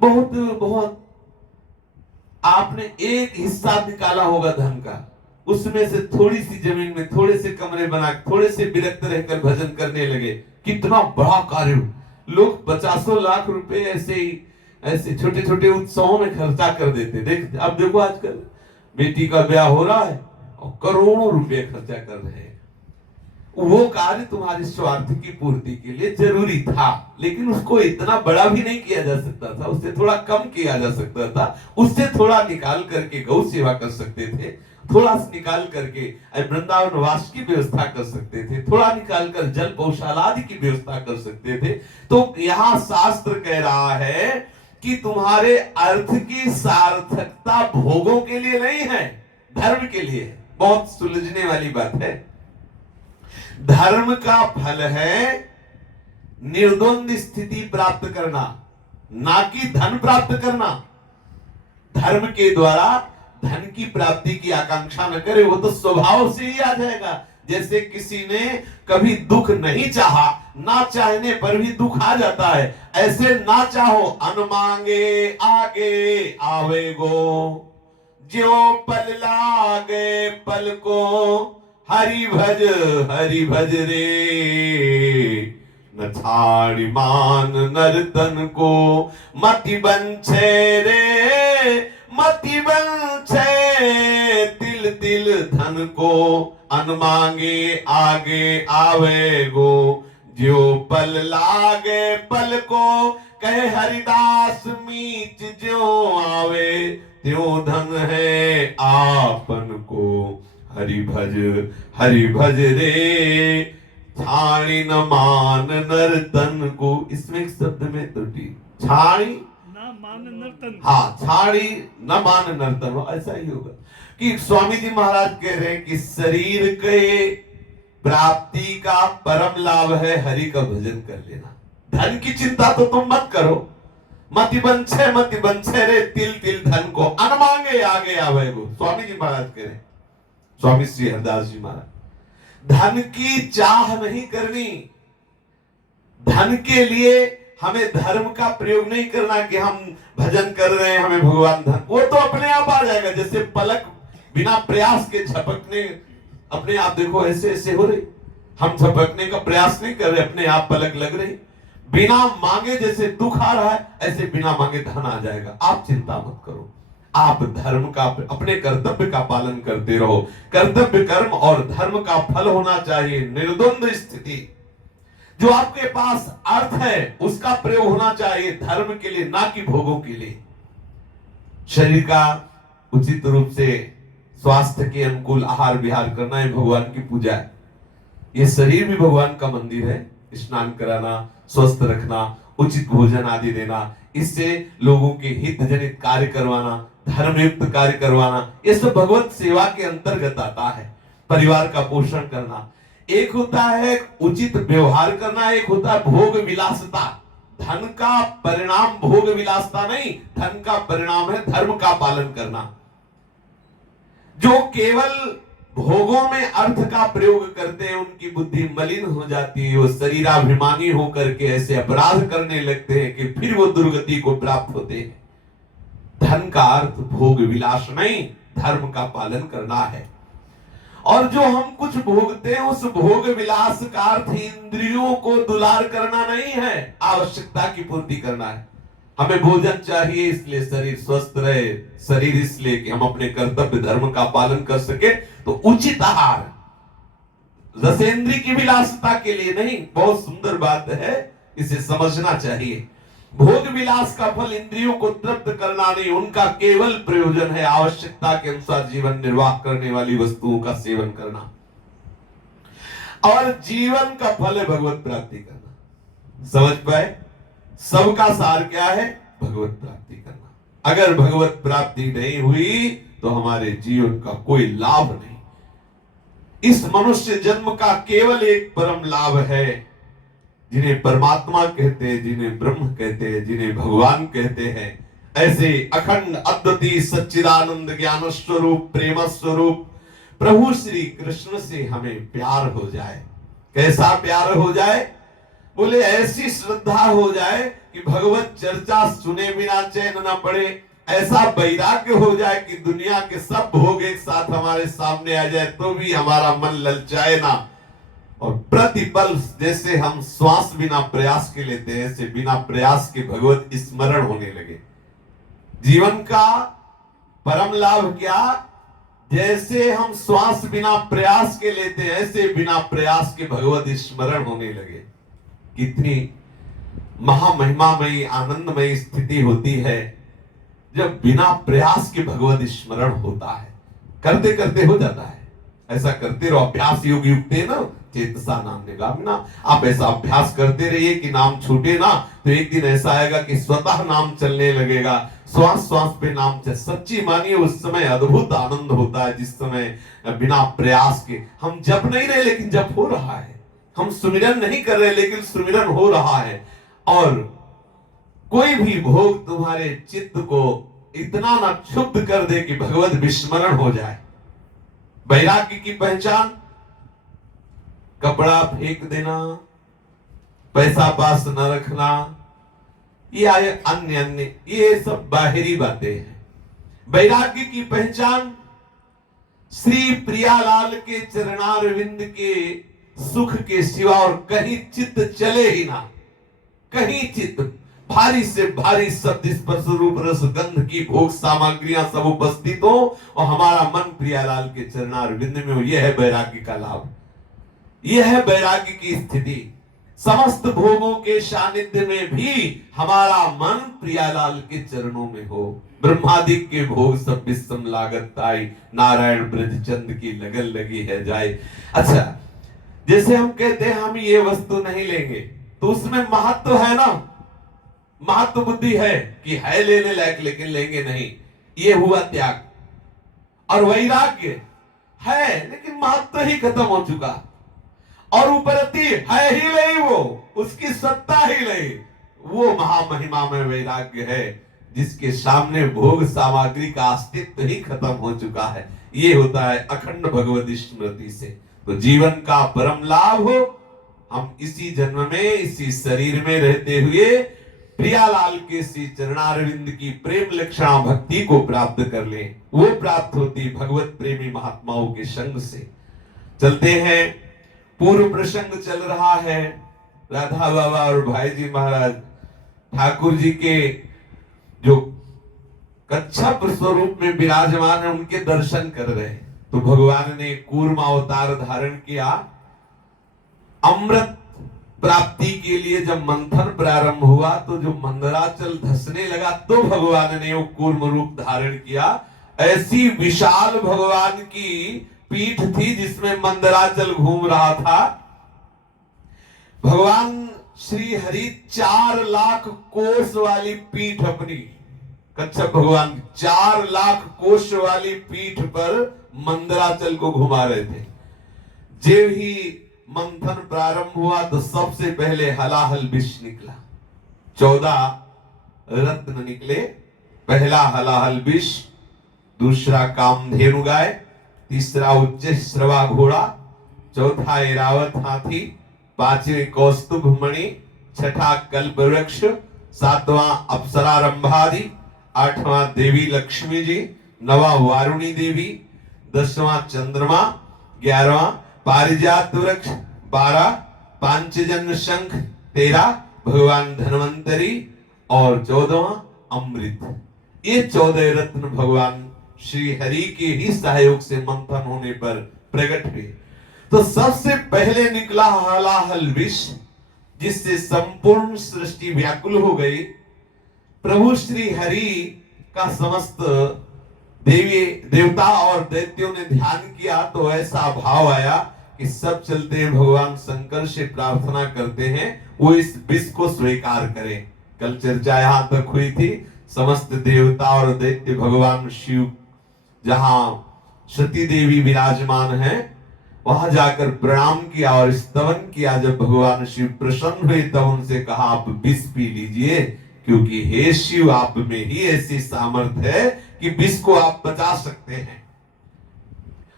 बहुत बहुत आपने एक हिस्सा निकाला होगा धन का, उसमें से थोड़ी सी जमीन में थोड़े से कमरे बना, थोड़े से विरक्त रहकर भजन करने लगे, कितना बड़ा कार्य। लोग 50 लाख रुपए ऐसे छोटे छोटे उत्सवों में खर्चा कर देते। देख, अब देखो आजकल बेटी का ब्याह हो रहा है और करोड़ों रुपए खर्चा कर रहे हैं। वो कार्य तुम्हारे स्वार्थ की पूर्ति के लिए जरूरी था, लेकिन उसको इतना बड़ा भी नहीं किया जा सकता था, उससे थोड़ा कम किया जा सकता था। उससे थोड़ा निकाल करके गौ सेवा कर सकते थे, थोड़ा निकाल करके वृंदावन वास की व्यवस्था कर सकते थे, थोड़ा निकाल कर जल पौशाला आदि की व्यवस्था कर सकते थे। तो यहाँ शास्त्र कह रहा है कि तुम्हारे अर्थ की सार्थकता भोगों के लिए नहीं है, धर्म के लिए है। बहुत सुलझने वाली बात है। धर्म का फल है निर्द्वंद स्थिति प्राप्त करना, ना कि धन प्राप्त करना। धर्म के द्वारा धन की प्राप्ति की आकांक्षा न करे, वो तो स्वभाव से ही आ जाएगा। जैसे किसी ने कभी दुख नहीं चाहा, ना चाहने पर भी दुख आ जाता है, ऐसे ना चाहो अन मांगे आगे आवेगो, ज्यों पल लागे पल को हरि भज रे, न छाड़ी मान नर्तन को मति बंछे रे, मति बंछे तिल तिल धन को, अन मांगे आगे आवे गो, ज्यो पल लागे पल को, कहे हरिदास मीच ज्यो आवे, त्यों धन है आपन को, हरि भज रे, छाणी न मान नर्तन को। इसमें एक शब्द में त्रुटि, छाणी न मान नर्तन, हाँ, छाणी न मान नर्तन हो, ऐसा ही होगा। कि स्वामी जी महाराज कह रहे हैं कि शरीर के प्राप्ति का परम लाभ है हरि का भजन कर लेना। धन की चिंता तो तुम मत करो, मति बंछे रे तिल तिल धन को, अन मांगे आगे आवेगो। स्वामी जी महाराज कह रहे हैं, स्वामी श्री हरदास जी महाराज, धन की चाह नहीं करनी। धन के लिए हमें धर्म का प्रयोग नहीं करना कि हम भजन कर रहे हैं हमें भगवान धन, वो तो अपने आप आ जाएगा। जैसे पलक बिना प्रयास के झपकने, अपने आप देखो ऐसे ऐसे हो रही, हम झपकने का प्रयास नहीं कर रहे, अपने आप पलक लग रही। बिना मांगे जैसे दुख आ रहा है, ऐसे बिना मांगे धन आ जाएगा। आप चिंता मत करो, आप धर्म का, अपने कर्तव्य का पालन करते रहो। कर्तव्य कर्म और धर्म का फल होना चाहिए निर्द्वंद स्थिति। जो आपके पास अर्थ है उसका प्रयोग होना चाहिए धर्म के लिए, ना कि भोगों के लिए। शरीर का उचित रूप से स्वास्थ्य के अनुकूल आहार विहार करना है भगवान की पूजा है। ये शरीर भी भगवान का मंदिर है। स्नान कराना, स्वस्थ रखना, उचित भोजन आदि देना, इससे लोगों के हित जनित कार्य करवाना, धर्मयुक्त कार्य करवाना, ये सब भगवत सेवा के अंतर्गत आता है। परिवार का पोषण करना, एक होता है उचित व्यवहार करना, एक होता है भोग विलासता। धन का परिणाम भोग विलासता नहीं, धन का परिणाम है धर्म का पालन करना। जो केवल भोगों में अर्थ का प्रयोग करते हैं उनकी बुद्धि मलिन हो जाती है, वो शरीराभिमानी होकर के ऐसे अपराध करने लगते हैं कि फिर वो दुर्गति को प्राप्त होते हैं। धन का अर्थ भोग विलास नहीं, धर्म का पालन करना है। और जो हम कुछ भोगते हैं उस भोग विलास का अर्थ इंद्रियों को दुलार करना नहीं है, आवश्यकता की पूर्ति करना है। हमें भोजन चाहिए इसलिए शरीर स्वस्थ रहे, शरीर इसलिए कि हम अपने कर्तव्य धर्म का पालन कर सके, तो उचित आहार रसेंद्री की विलासता के लिए नहीं। बहुत सुंदर बात है, इसे समझना चाहिए। भोग विलास का फल इंद्रियों को तृप्त करना नहीं, उनका केवल प्रयोजन है आवश्यकता के अनुसार जीवन निर्वाह करने वाली वस्तुओं का सेवन करना, और जीवन का फल है भगवत प्राप्ति करना। समझ पाए? सबका सार क्या है? भगवत प्राप्ति करना। अगर भगवत प्राप्ति नहीं हुई तो हमारे जीवन का कोई लाभ नहीं। इस मनुष्य जन्म का केवल एक परम लाभ है, जिन्हें परमात्मा कहते हैं, जिन्हें ब्रह्म कहते हैं, जिन्हें भगवान कहते हैं, ऐसे अखंड अद्वितीय सच्चिदानंद ज्ञान स्वरूप प्रेम स्वरूप प्रभु श्री कृष्ण से हमें प्यार हो जाए। कैसा प्यार हो जाए? बोले ऐसी श्रद्धा हो जाए कि भगवत चर्चा सुने बिना चैन न पड़े, ऐसा वैराग्य हो जाए कि दुनिया के सब भोग एक साथ हमारे सामने आ जाए तो भी हमारा मन ललचाए ना, और प्रतिपल जैसे हम श्वास बिना प्रयास के लेते हैं ऐसे बिना प्रयास के भगवत स्मरण होने लगे। जीवन का परम लाभ क्या? जैसे हम श्वास बिना प्रयास के लेते हैं ऐसे बिना प्रयास के भगवत स्मरण होने लगे। कितनी महामहिमामयी आनंदमयी स्थिति होती है जब बिना प्रयास के भगवत स्मरण होता है। करते करते हो जाता है, ऐसा करते रहो। अभ्यास योग युक्ते न चेतसा नाम निगामिना। आप ऐसा अभ्यास करते रहिए कि नाम छूटे ना, तो एक दिन ऐसा आएगा कि स्वतः नाम चलने लगेगा। श्वास श्वास पे नाम चल। सच्ची मानिए उस समय अद्भुत आनंद होता है जिस समय बिना प्रयास के हम जप नहीं रहे लेकिन जप हो रहा है, हम सुमिरन नहीं कर रहे लेकिन सुमिरन हो रहा है। और कोई भी भोग तुम्हारे चित्त को इतना ना क्षुब्ध कर दे कि भगवत विस्मरण हो जाए। वैराग्य की पहचान कपड़ा फेंक देना, पैसा पास न रखना, ये अन्य अन्य ये सब बाहरी बातें हैं। वैराग्य की पहचान श्री प्रियालाल के चरणारविंद के सुख के सिवा और कहीं चित्त चले ही ना। कहीं चित्त भारी से भारी शब्द स्पर्श रूप रस गंध की भोग सामग्रियां सब उपस्थित हो और हमारा मन प्रियालाल के चरणारविंद में हो। यह है वैराग्य का लाभ, यह है वैराग्य की स्थिति। समस्त भोगों के सानिध्य में भी हमारा मन प्रियालाल के चरणों में हो। ब्रह्मादिक के भोग सब विषम लागत ताई, नारायण ब्रज चंद की लगन लगी है जाए। अच्छा, जैसे हम कहते हैं हम ये वस्तु नहीं लेंगे तो उसमें महत्व है ना, महत्व बुद्धि है कि है लेने लायक लेकिन लेंगे नहीं, ये हुआ त्याग। और वैराग्य है लेकिन महत्व ही खत्म हो चुका, और उपरति है ही नहीं, वो उसकी सत्ता ही नहीं। वो महामहिमा में वैराग्य है जिसके सामने भोग सामग्री का अस्तित्व ही खत्म हो चुका है। ये होता है अखंड भगवत स्मृति से। तो जीवन का परम लाभ हो हम इसी जन्म में इसी शरीर में रहते हुए प्रियालाल के श्री चरणारविंद की प्रेम लक्षणा भक्ति को प्राप्त कर लें। वो प्राप्त होती भगवत प्रेमी महात्माओं के संग से। चलते हैं, पूर्व प्रसंग चल रहा है। राधा बाबा और भाई जी महाराज ठाकुर जी के जो कच्छप स्वरूप में विराजमान है उनके दर्शन कर रहे हैं। तो भगवान ने कूर्म अवतार धारण किया। अमृत प्राप्ति के लिए जब मंथन प्रारंभ हुआ तो जो मंदराचल धसने लगा तो भगवान ने वो कूर्म रूप धारण किया। ऐसी विशाल भगवान की पीठ थी जिसमें मंदराचल घूम रहा था। भगवान श्री हरि 4 लाख कोष वाली पीठ अपनी, कच्छप भगवान 4 लाख कोष वाली पीठ पर मंदराचल को घुमा रहे थे। जब ही मंथन प्रारंभ हुआ तो सबसे पहले हलाहल विष निकला। 14 रत्न निकले। पहला हलाहल विष, दूसरा कामधेनु गाय, तीसरा उच्च श्रवा घोड़ा, चौथा ऐरावत हाथी, पांचवें कौस्तुभ मणि, छठा कल्प वृक्ष, सातवां अप्सरा रंभादि, आठवां देवी लक्ष्मी जी, नवा वारुणी देवी, 10वां चंद्रमा, 11वां पारिजात वृक्ष, 12 पांचजन्य शंख, 13 भगवान धन्वंतरी और 14वां अमृत। ये 14 रत्न भगवान श्री हरि के ही सहयोग से मंथन होने पर प्रकट हुए। तो सबसे पहले निकला हलाहल विष, जिससे संपूर्ण सृष्टि व्याकुल हो गई। प्रभु श्री हरि का समस्त देवी देवता और दैत्यों ने ध्यान किया तो ऐसा भाव आया कि सब चलते हैं भगवान शंकर से प्रार्थना करते हैं वो इस विष को स्वीकार करें। कल चर्चा यहां तक हुई थी, समस्त देवता और दैत्य भगवान शिव जहां सती देवी विराजमान है वहां जाकर प्रणाम किया और स्तवन किया। जब भगवान शिव प्रसन्न हुए तब उनसे कहा आप विष पी लीजिए, क्योंकि हे शिव आप में ही ऐसी सामर्थ्य है कि विष को आप बचा सकते हैं।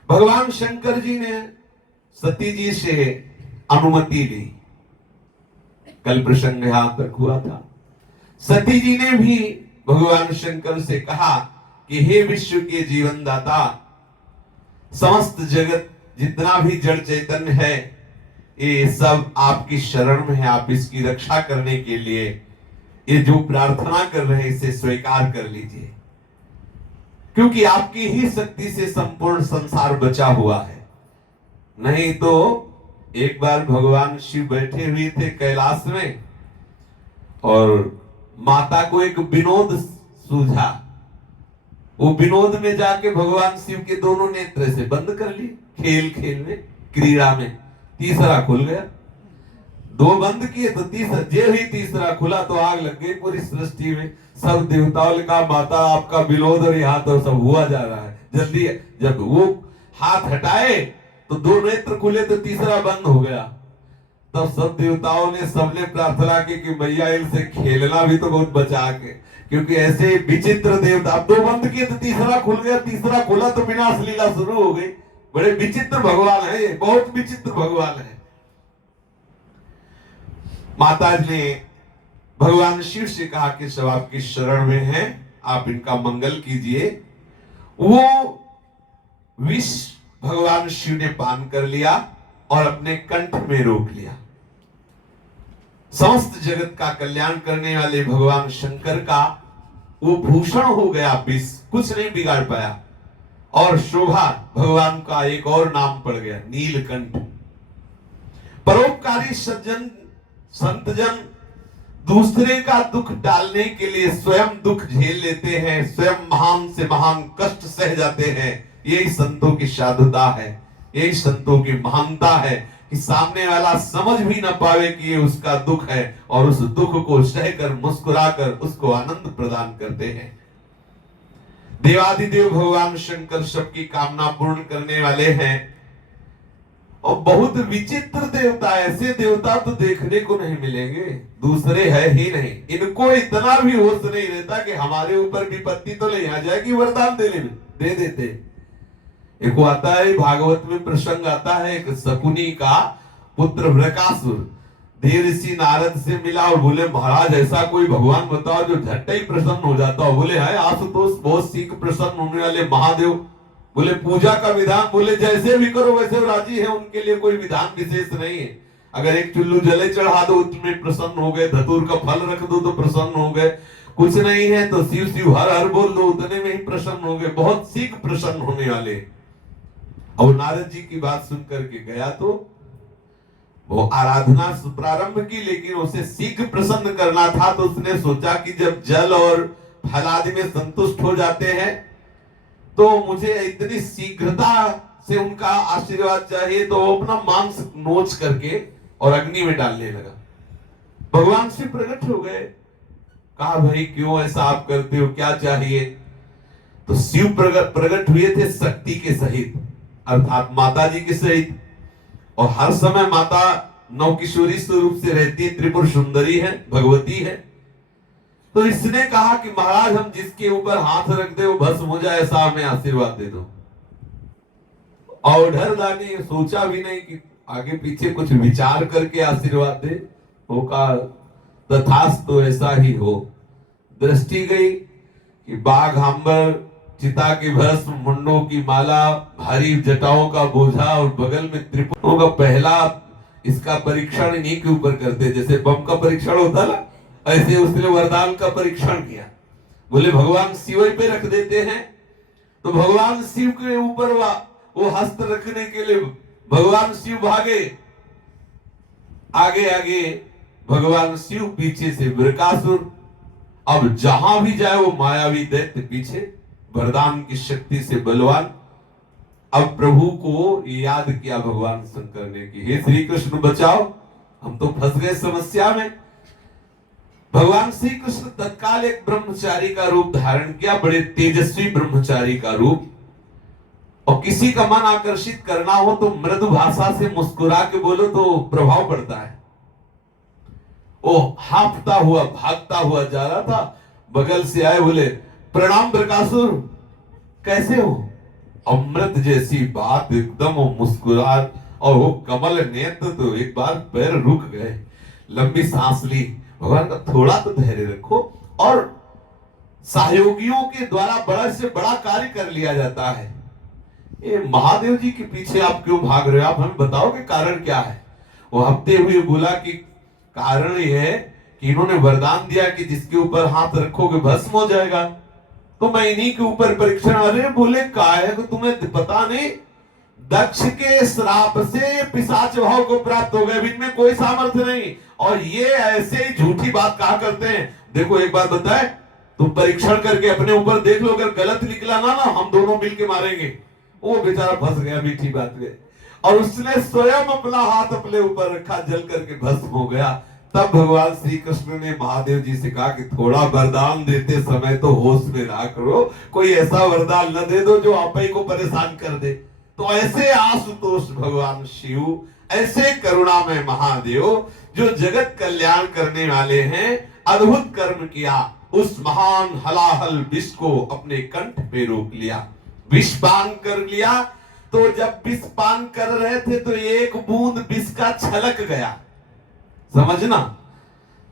भगवान शंकर जी ने सती जी से अनुमति ली। कल प्रसंग यहां तक हुआ था। सती जी ने भी भगवान शंकर से कहा कि हे विश्व के जीवन दाता, समस्त जगत जितना भी जड़ चैतन्य है ये सब आपकी शरण में है, आप इसकी रक्षा करने के लिए ये जो प्रार्थना कर रहे हैं इसे स्वीकार कर लीजिए, क्योंकि आपकी ही शक्ति से संपूर्ण संसार बचा हुआ है। नहीं तो एक बार भगवान शिव बैठे हुए थे कैलाश में और माता को एक विनोद सूझा। वो विनोद में जाके भगवान शिव के दोनों नेत्र से बंद कर लिए, खेल खेल में, क्रीड़ा में। तीसरा खुल गया, दो बंद किए तो तीसरा खुला तो आग लग गई पूरी सृष्टि में। सब देवताओं ने कहा माता आपका विनोद और यहाँ तो सब हुआ जा रहा है, जल्दी। जब वो हाथ हटाए तो दो नेत्र खुले तो तीसरा बंद हो गया। तब सब देवताओं ने सबने प्रार्थना की कि मैया इनसे खेलना भी तो बहुत बचा के, क्योंकि ऐसे विचित्र देवता। अब दो बंद किए तो तीसरा खुल गया, तीसरा खुला तो विनाश लीला शुरू हो गई। बड़े विचित्र भगवान है ये, बहुत विचित्र भगवान है। माता ने भगवान शिव से कहा कि सब आपकी शरण में है, आप इनका मंगल कीजिए। वो विष भगवान शिव ने पान कर लिया और अपने कंठ में रोक लिया। समस्त जगत का कल्याण करने वाले भगवान शंकर का वो भूषण हो गया विष, कुछ नहीं बिगाड़ पाया। और शोभा भगवान का एक और नाम पड़ गया, नीलकंठ। परोपकारी सज्जन संतजन दूसरे का दुख डालने के लिए स्वयं दुख झेल लेते हैं, स्वयं महान से महान कष्ट सह जाते हैं। यही संतों की साधुता है, यही संतों की महानता है कि सामने वाला समझ भी न पावे कि ये उसका दुख है और उस दुख को सहकर मुस्कुराकर उसको आनंद प्रदान करते हैं। देवादिदेव भगवान शंकर सबकी कामना पूर्ण करने वाले हैं और बहुत विचित्र देवता, ऐसे देवता तो देखने को नहीं मिलेंगे, दूसरे है ही नहीं। इनको इतना भी होश नहीं रहता कि हमारे ऊपर विपत्ति तो नहीं आ जाएगी, वरदान दे देते। एक आता है भागवत में प्रसंग आता है, एक शकुनी का पुत्र वृकासुर देवर्षि नारद से मिला और बोले महाराज ऐसा कोई भगवान बताओ जो झट्टे ही प्रसन्न हो जाता हो। बोले है आशुतोष बहुत शीघ्र प्रसन्न होने वाले महादेव। बोले पूजा का विधान, बोले जैसे भी करो वैसे राजी है, उनके लिए कोई विधान विशेष नहीं है। अगर एक चुल्लू जले चढ़ा दो उसमें प्रसन्न हो गए, धतूर का फल रख दो तो प्रसन्न हो गए, कुछ नहीं है तो शिव शिव हर हर बोल दो उतने में ही प्रसन्न हो गए, बहुत शीघ्र प्रसन्न होने वाले। और नारद जी की बात सुन करके गया तो वो आराधना प्रारंभ की, लेकिन उसे शीघ्र प्रसन्न करना था तो उसने सोचा कि जब जल और फल आदि में संतुष्ट हो जाते हैं तो मुझे इतनी शीघ्रता से उनका आशीर्वाद चाहिए। तो वो अपना मांस नोच करके और अग्नि में डालने लगा। भगवान शिव प्रकट हो गए, कहा भाई क्यों ऐसा आप करते हो, क्या चाहिए? तो शिव प्रकट हुए थे शक्ति के सहित, अर्थात माता जी के सहित। और हर समय माता नवकिशोरी स्वरूप से रहती है, त्रिपुर सुंदरी है, भगवती है। तो इसने कहा कि महाराज हम जिसके ऊपर हाथ रख दे वो भस्म हो जाए, ऐसा हमें आशीर्वाद दे दो। औढ़रदा ने सोचा भी नहीं कि आगे पीछे कुछ विचार करके आशीर्वाद दे, वो का तथास्तु ऐसा ही हो। दृष्टि गई कि बाघ आंबर, चिता की भस्म, मुंडों की माला, भारी जटाओं का बोझा और बगल में त्रिपुरों का पहला इसका परीक्षण इन्हीं के ऊपर करते, जैसे बम का परीक्षण होता ना, ऐसे उसने वरदान का परीक्षण किया। बोले भगवान शिव पे रख देते हैं, तो भगवान शिव के ऊपर वो हस्त रखने के लिए भगवान शिव भागे, आगे आगे भगवान शिव, पीछे से वृकासुर। अब जहां भी जाए वो मायावी दैत्य पीछे, वरदान की शक्ति से बलवान। अब प्रभु को याद किया भगवान शंकर ने कि हे श्री कृष्ण बचाओ, हम तो फंस गए समस्या में। भगवान श्री कृष्ण तत्काल एक ब्रह्मचारी का रूप धारण किया, बड़े तेजस्वी ब्रह्मचारी का रूप। और किसी का मन आकर्षित करना हो तो मृदु भाषा से मुस्कुरा के बोलो तो प्रभाव पड़ता है। वो हाफता हुआ भागता हुआ जा रहा था, बगल से आए, बोले प्रणाम बृकासुर, कैसे हो? अमृत जैसी बात, एकदम वो मुस्कुराहट और वो कमल नेत्र, तो एक बार पैर रुक गए, लंबी सांस ली। भगवान का थोड़ा तो धैर्य रखो, और सहयोगियों के द्वारा बड़ा से बड़ा कार्य कर लिया जाता है। ये महादेव जी के पीछे आप क्यों भाग रहे हो? आप हमें बताओगे कारण क्या है? वो हफ्ते हुए बोला कि कारण ये है कि इन्होंने वरदान दिया कि जिसके ऊपर हाथ रखोगे भस्म हो जाएगा, तो मैं इन्हीं के ऊपर परीक्षण। अरे बोले काय है, तुम्हें पता नहीं, दक्ष के श्राप से पिशाच भाव को प्राप्त हो गए, इनमें कोई सामर्थ्य नहीं। और ये ऐसे ही झूठी बात कहा करते हैं। देखो एक बात बताए, तुम परीक्षण करके अपने ऊपर देख लो, अगर गलत निकला ना हम दोनों मिलके मारेंगे। वो बेचारा फंस गया मीठी बात में, और उसने स्वयं अपना हाथ अपने ऊपर रखा, जल करके भस्म हो गया। तब भगवान श्री कृष्ण ने महादेव जी से कहा कि थोड़ा वरदान देते समय तो होश में रहा करो, कोई ऐसा वरदान न दे दो जो आप ही को परेशान कर दे। तो ऐसे आशुतोष भगवान शिव, ऐसे करुणामय महादेव जो जगत कल्याण करने वाले हैं, अद्भुत कर्म किया। उस महान हलाहल विष को अपने कंठ पे रोक लिया, विष पान कर लिया। तो जब विष पान कर रहे थे तो एक बूंद विष का छलक गया, समझना,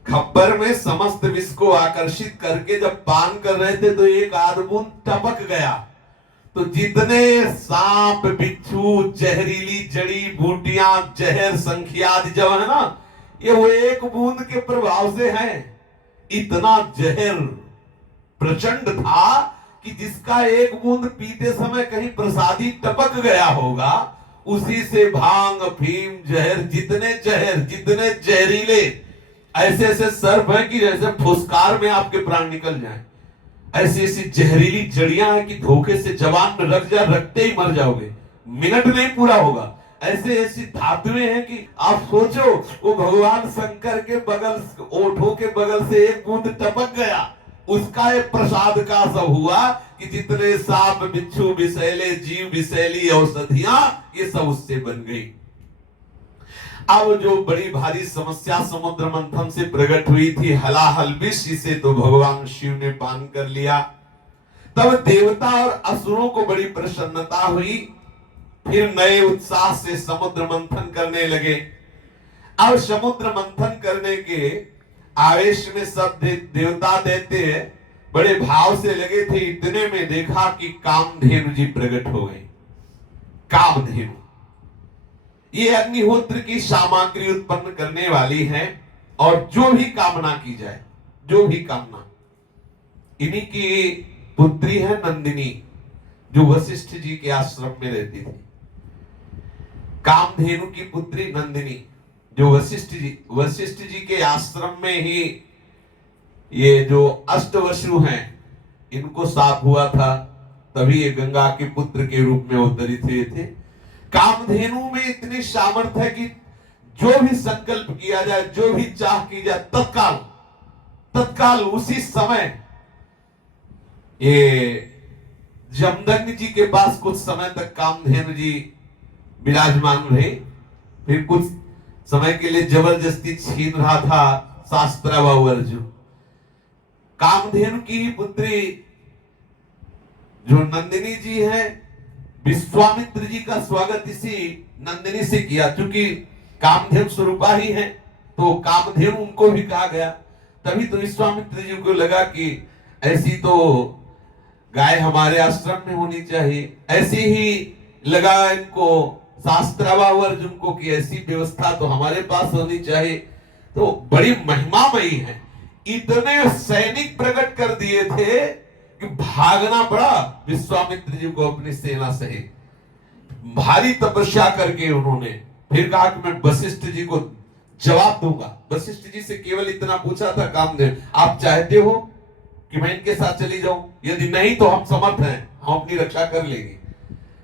खब्बर में समस्त विष को आकर्षित करके जब पान कर रहे थे तो एक आध बूंद टपक गया। तो जितने सांप, बिच्छू, जहरीली जड़ी बूटियां, जहर, संख्यादि जब है ना, ये वो एक बूंद के प्रभाव से है। इतना जहर प्रचंड था कि जिसका एक बूंद पीते समय कहीं प्रसादी टपक गया होगा, उसी से भांग, अफीम, जहर, जितने जहरीले ऐसे ऐसे सर्प हैं कि जैसे फुसकार में आपके प्राण निकल जाएं। ऐसी ऐसी जहरीली जड़ियां हैं कि धोखे से जवान में रख जा, रखते ही मर जाओगे, मिनट नहीं पूरा होगा। ऐसे ऐसी धातुएं हैं कि आप सोचो, वो भगवान शंकर के बगल, ओठों के बगल से एक बूंद टपक गया, उसका एक प्रसाद का सब हुआ कि जितने सांप, बिच्छू, विषैले जीव, विषैली औषधियां, ये सब उससे बन गई। अब जो बड़ी भारी समस्या समुद्र मंथन से प्रकट हुई थी, हलाहल विष, इसे तो भगवान शिव ने पान कर लिया। तब देवता और असुरों को बड़ी प्रसन्नता हुई, फिर नए उत्साह से समुद्र मंथन करने लगे। अब समुद्र मंथन करने के आवेश में सब देवता देते बड़े भाव से लगे थे। इतने में देखा कि कामधेनु जी प्रकट हो गए। कामधेनु ये अग्निहोत्र की सामग्री उत्पन्न करने वाली है, और जो भी कामना की जाए, जो भी कामना, इन्हीं की पुत्री है नंदिनी, जो वशिष्ठ जी के आश्रम में रहती थी। कामधेनु की पुत्री नंदिनी, जो वशिष्ठ जी के आश्रम में ही ये जो अष्टवसु हैं, इनको साप हुआ था, तभी ये गंगा के पुत्र के रूप में अवतरित हुए थे। कामधेनु में इतनी सामर्थ्य है कि जो भी संकल्प किया जाए, जो भी चाह की जाए, तत्काल उसी समय। ये जमदग्नि जी के पास कुछ समय तक कामधेनु जी विराजमान रहे, फिर कुछ समय के लिए जबरदस्ती छीन रहा था शास्त्राबाहु अर्जुन। कामधेनु की पुत्री जो नंदिनी जी है, विश्वामित्र जी का स्वागत इसी नंदिनी से किया, क्योंकि कामधेनु स्वरूपा ही है, तो कामधेनु उनको भी कहा गया। तभी तो विश्वामित्र जी को लगा कि ऐसी तो गाय हमारे आश्रम में होनी चाहिए। ऐसे ही लगा इनको शास्त्राभाव अर्जुन को कि ऐसी व्यवस्था तो हमारे पास होनी चाहिए। तो बड़ी महिमामयी है। इतने सैनिक प्रकट कर दिए थे कि भागना पड़ा विश्वामित्र जी को अपनी सेना सहित। भारी तपस्या करके उन्होंने फिर कहा कि मैं वशिष्ठ जी को जवाब दूंगा। वशिष्ठ जी से केवल इतना पूछा था कामधेनु, आप चाहते हो कि मैं इनके साथ चली जाऊं? यदि नहीं तो हम समर्थ हैं, हम अपनी रक्षा कर लेंगे।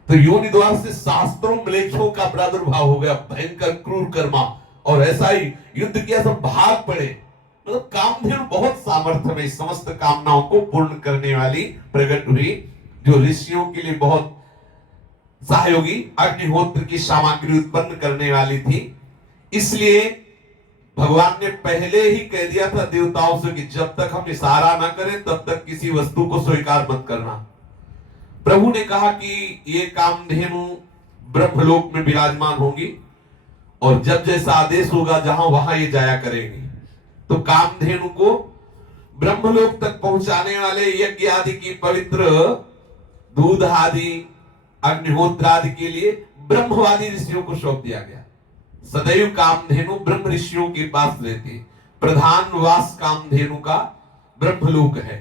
तो योनि द्वार से शास्त्रों म्लेच्छों का प्रादुर्भाव हो गया, भयंकर क्रूर कर्मा, और ऐसा ही युद्ध किया, सब भाग पड़े। मतलब कामधेनु बहुत सामर्थ्य में समस्त कामनाओं को पूर्ण करने वाली प्रकट हुई, जो ऋषियों के लिए बहुत सहयोगी, अग्निहोत्र की सामग्री उत्पन्न करने वाली थी। इसलिए भगवान ने पहले ही कह दिया था देवताओं से कि जब तक हम इशारा ना करें तब तक किसी वस्तु को स्वीकार मत करना। प्रभु ने कहा कि ये कामधेनु ब्रह्मलोक में विराजमान होगी, और जब जैसा आदेश होगा जहां वहां ये जाया करेंगी। तो कामधेनु को ब्रह्मलोक तक पहुंचाने वाले यज्ञ आदि की पवित्र दूध आदि अग्निहोत्र आदि के लिए ब्रह्मवादी ऋषियों को सौंप दिया गया। सदैव कामधेनु ब्रह्म ऋषियों के पास रहती। प्रधान वास कामधेनु का ब्रह्मलोक है।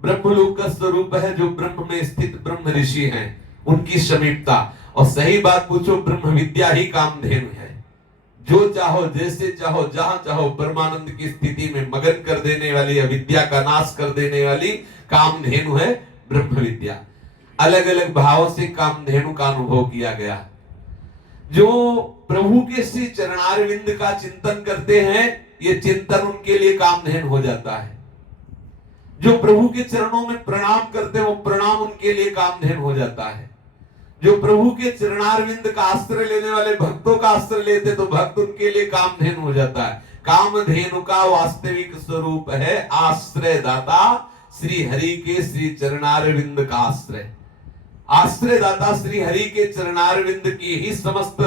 ब्रह्मलोक का स्वरूप है जो ब्रह्म में स्थित ब्रह्म ऋषि हैं, उनकी समीपता। और सही बात पूछो, ब्रह्म विद्या ही कामधेनु है। जो चाहो, जैसे चाहो, जहां चाहो, परमानंद की स्थिति में मगन कर देने वाली, अविद्या का नाश कर देने वाली कामधेनु है ब्रह्म विद्या। अलग अलग भावों से कामधेनु का अनुभव किया गया। जो प्रभु के श्री चरणारविंद का चिंतन करते हैं, ये चिंतन उनके लिए कामधेनु हो जाता है। जो प्रभु के चरणों में प्रणाम करते हैं, वो प्रणाम उनके लिए कामधेनु हो जाता है। जो प्रभु के चरणारविंद का आश्रय लेने वाले भक्तों का आश्रय लेते, तो भक्त उनके लिए कामधेनु हो जाता है। कामधेनु का वास्तविक स्वरूप है आश्रय दाता श्री हरि के श्री चरणारविंद का आश्रय। आश्रय दाता श्री हरि के चरणारविंद की ही समस्त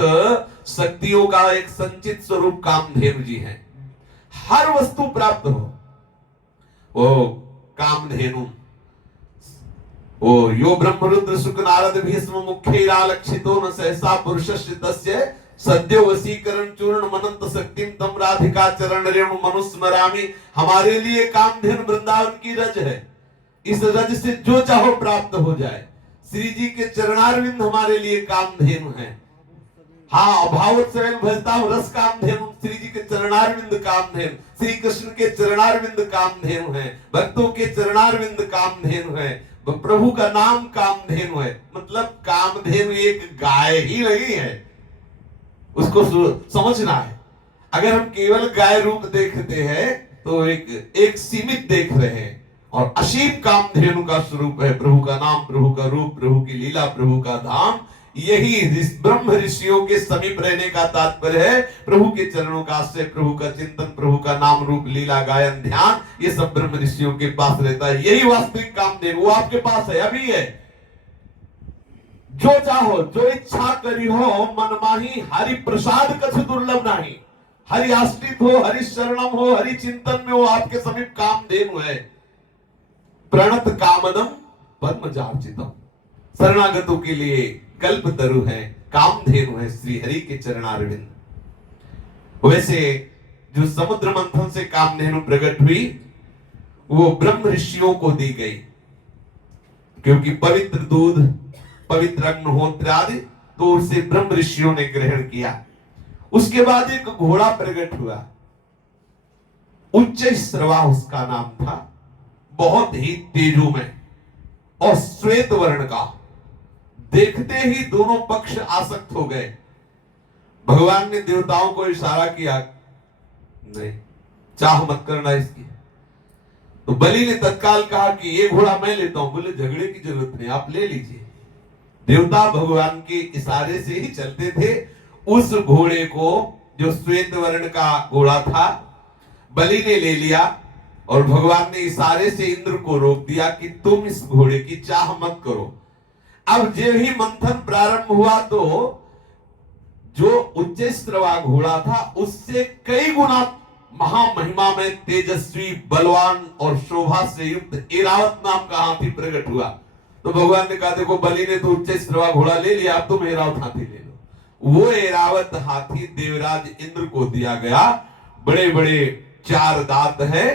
शक्तियों का एक संचित स्वरूप कामधेनु जी है। हर वस्तु प्राप्त हो वो कामधेनु। ओ यो ब्रह्मरुद्र शुक नारद भीष्म मुख्यैरालक्षितो न सहसा पुरुषस्य तस्य सद्यो वशीकरण चूर्ण मनंत शक्तिम तम राधिका चरण रेणु मनुस्मरामि। हमारे लिए कामधेनु वृंदावन की रज है। इस रज से जो चाहो प्राप्त हो जाए। श्री जी के चरणारविंद हमारे लिए कामधेनु है। हाँ, भावोत्सव भजता हूं रस कामधेनु, श्री जी के चरणारविंद कामधेनु। श्री कृष्ण के चरणारविंद कामधेनु है। भक्तों के चरणारविंद कामधेनु है। प्रभु का नाम कामधेनु है। मतलब कामधेनु एक गाय ही नहीं है, उसको समझना है। अगर हम केवल गाय रूप देखते हैं तो एक सीमित देख रहे हैं, और असीम कामधेनु का स्वरूप है। प्रभु का नाम, प्रभु का रूप, प्रभु की लीला, प्रभु का धाम। यही ब्रह्म ऋषियों के समीप रहने का तात्पर्य है। प्रभु के चरणों का आश्रय, प्रभु का चिंतन, प्रभु का नाम रूप लीला गायन ध्यान, ये सब ब्रह्म ऋषियों के पास रहता है। यही वास्तविक कामधेनु वो आपके पास है, अभी है। जो चाहो, जो इच्छा करी हो मन माही, हरि प्रसाद कछ दुर्लभ नहीं। हरि आश्रित हो, हरि शरणम हो, हरि चिंतन में हो, आपके समीप कामधेनु है। प्रणत कामदम पद्मजार्चितम। शरणागतों के लिए कल्प तरु है, कामधेनु है श्री हरि के चरणारविंद। वैसे जो समुद्र मंथन से कामधेनु प्रकट हुई, वो ब्रह्म ऋषियों को दी गई, क्योंकि पवित्र दूध, पवित्र अग्निहोत्र आदि तो उसे ब्रह्म ऋषियों ने ग्रहण किया। उसके बाद एक घोड़ा प्रकट हुआ, उच्च श्रवा उसका नाम था, बहुत ही तेजोमय और श्वेत वर्ण का। देखते ही दोनों पक्ष आसक्त हो गए। भगवान ने देवताओं को इशारा किया, नहीं चाह मत करना इसकी। तो बलि ने तत्काल कहा कि ये घोड़ा मैं लेता हूं। बोले झगड़े की जरूरत नहीं, आप ले लीजिए। देवता भगवान के इशारे से ही चलते थे। उस घोड़े को, जो श्वेत वर्ण का घोड़ा था, बलि ने ले लिया, और भगवान ने इशारे से इंद्र को रोक दिया कि तुम इस घोड़े की चाह मत करो। अब जो ही मंथन प्रारंभ हुआ तो जो उच्चैस्त्रवा घोड़ा था उससे कई गुना महामहिमा में तेजस्वी, बलवान और शोभा से युक्त ऐरावत नाम का हाथी प्रकट हुआ। तो भगवान ने कहा देखो बलि ने तो उच्चैस्त्रवा घोड़ा ले लिया, अब तुम ऐरावत हाथी ले लो। वो ऐरावत हाथी देवराज इंद्र को दिया गया। बड़े बड़े 4 दांत है,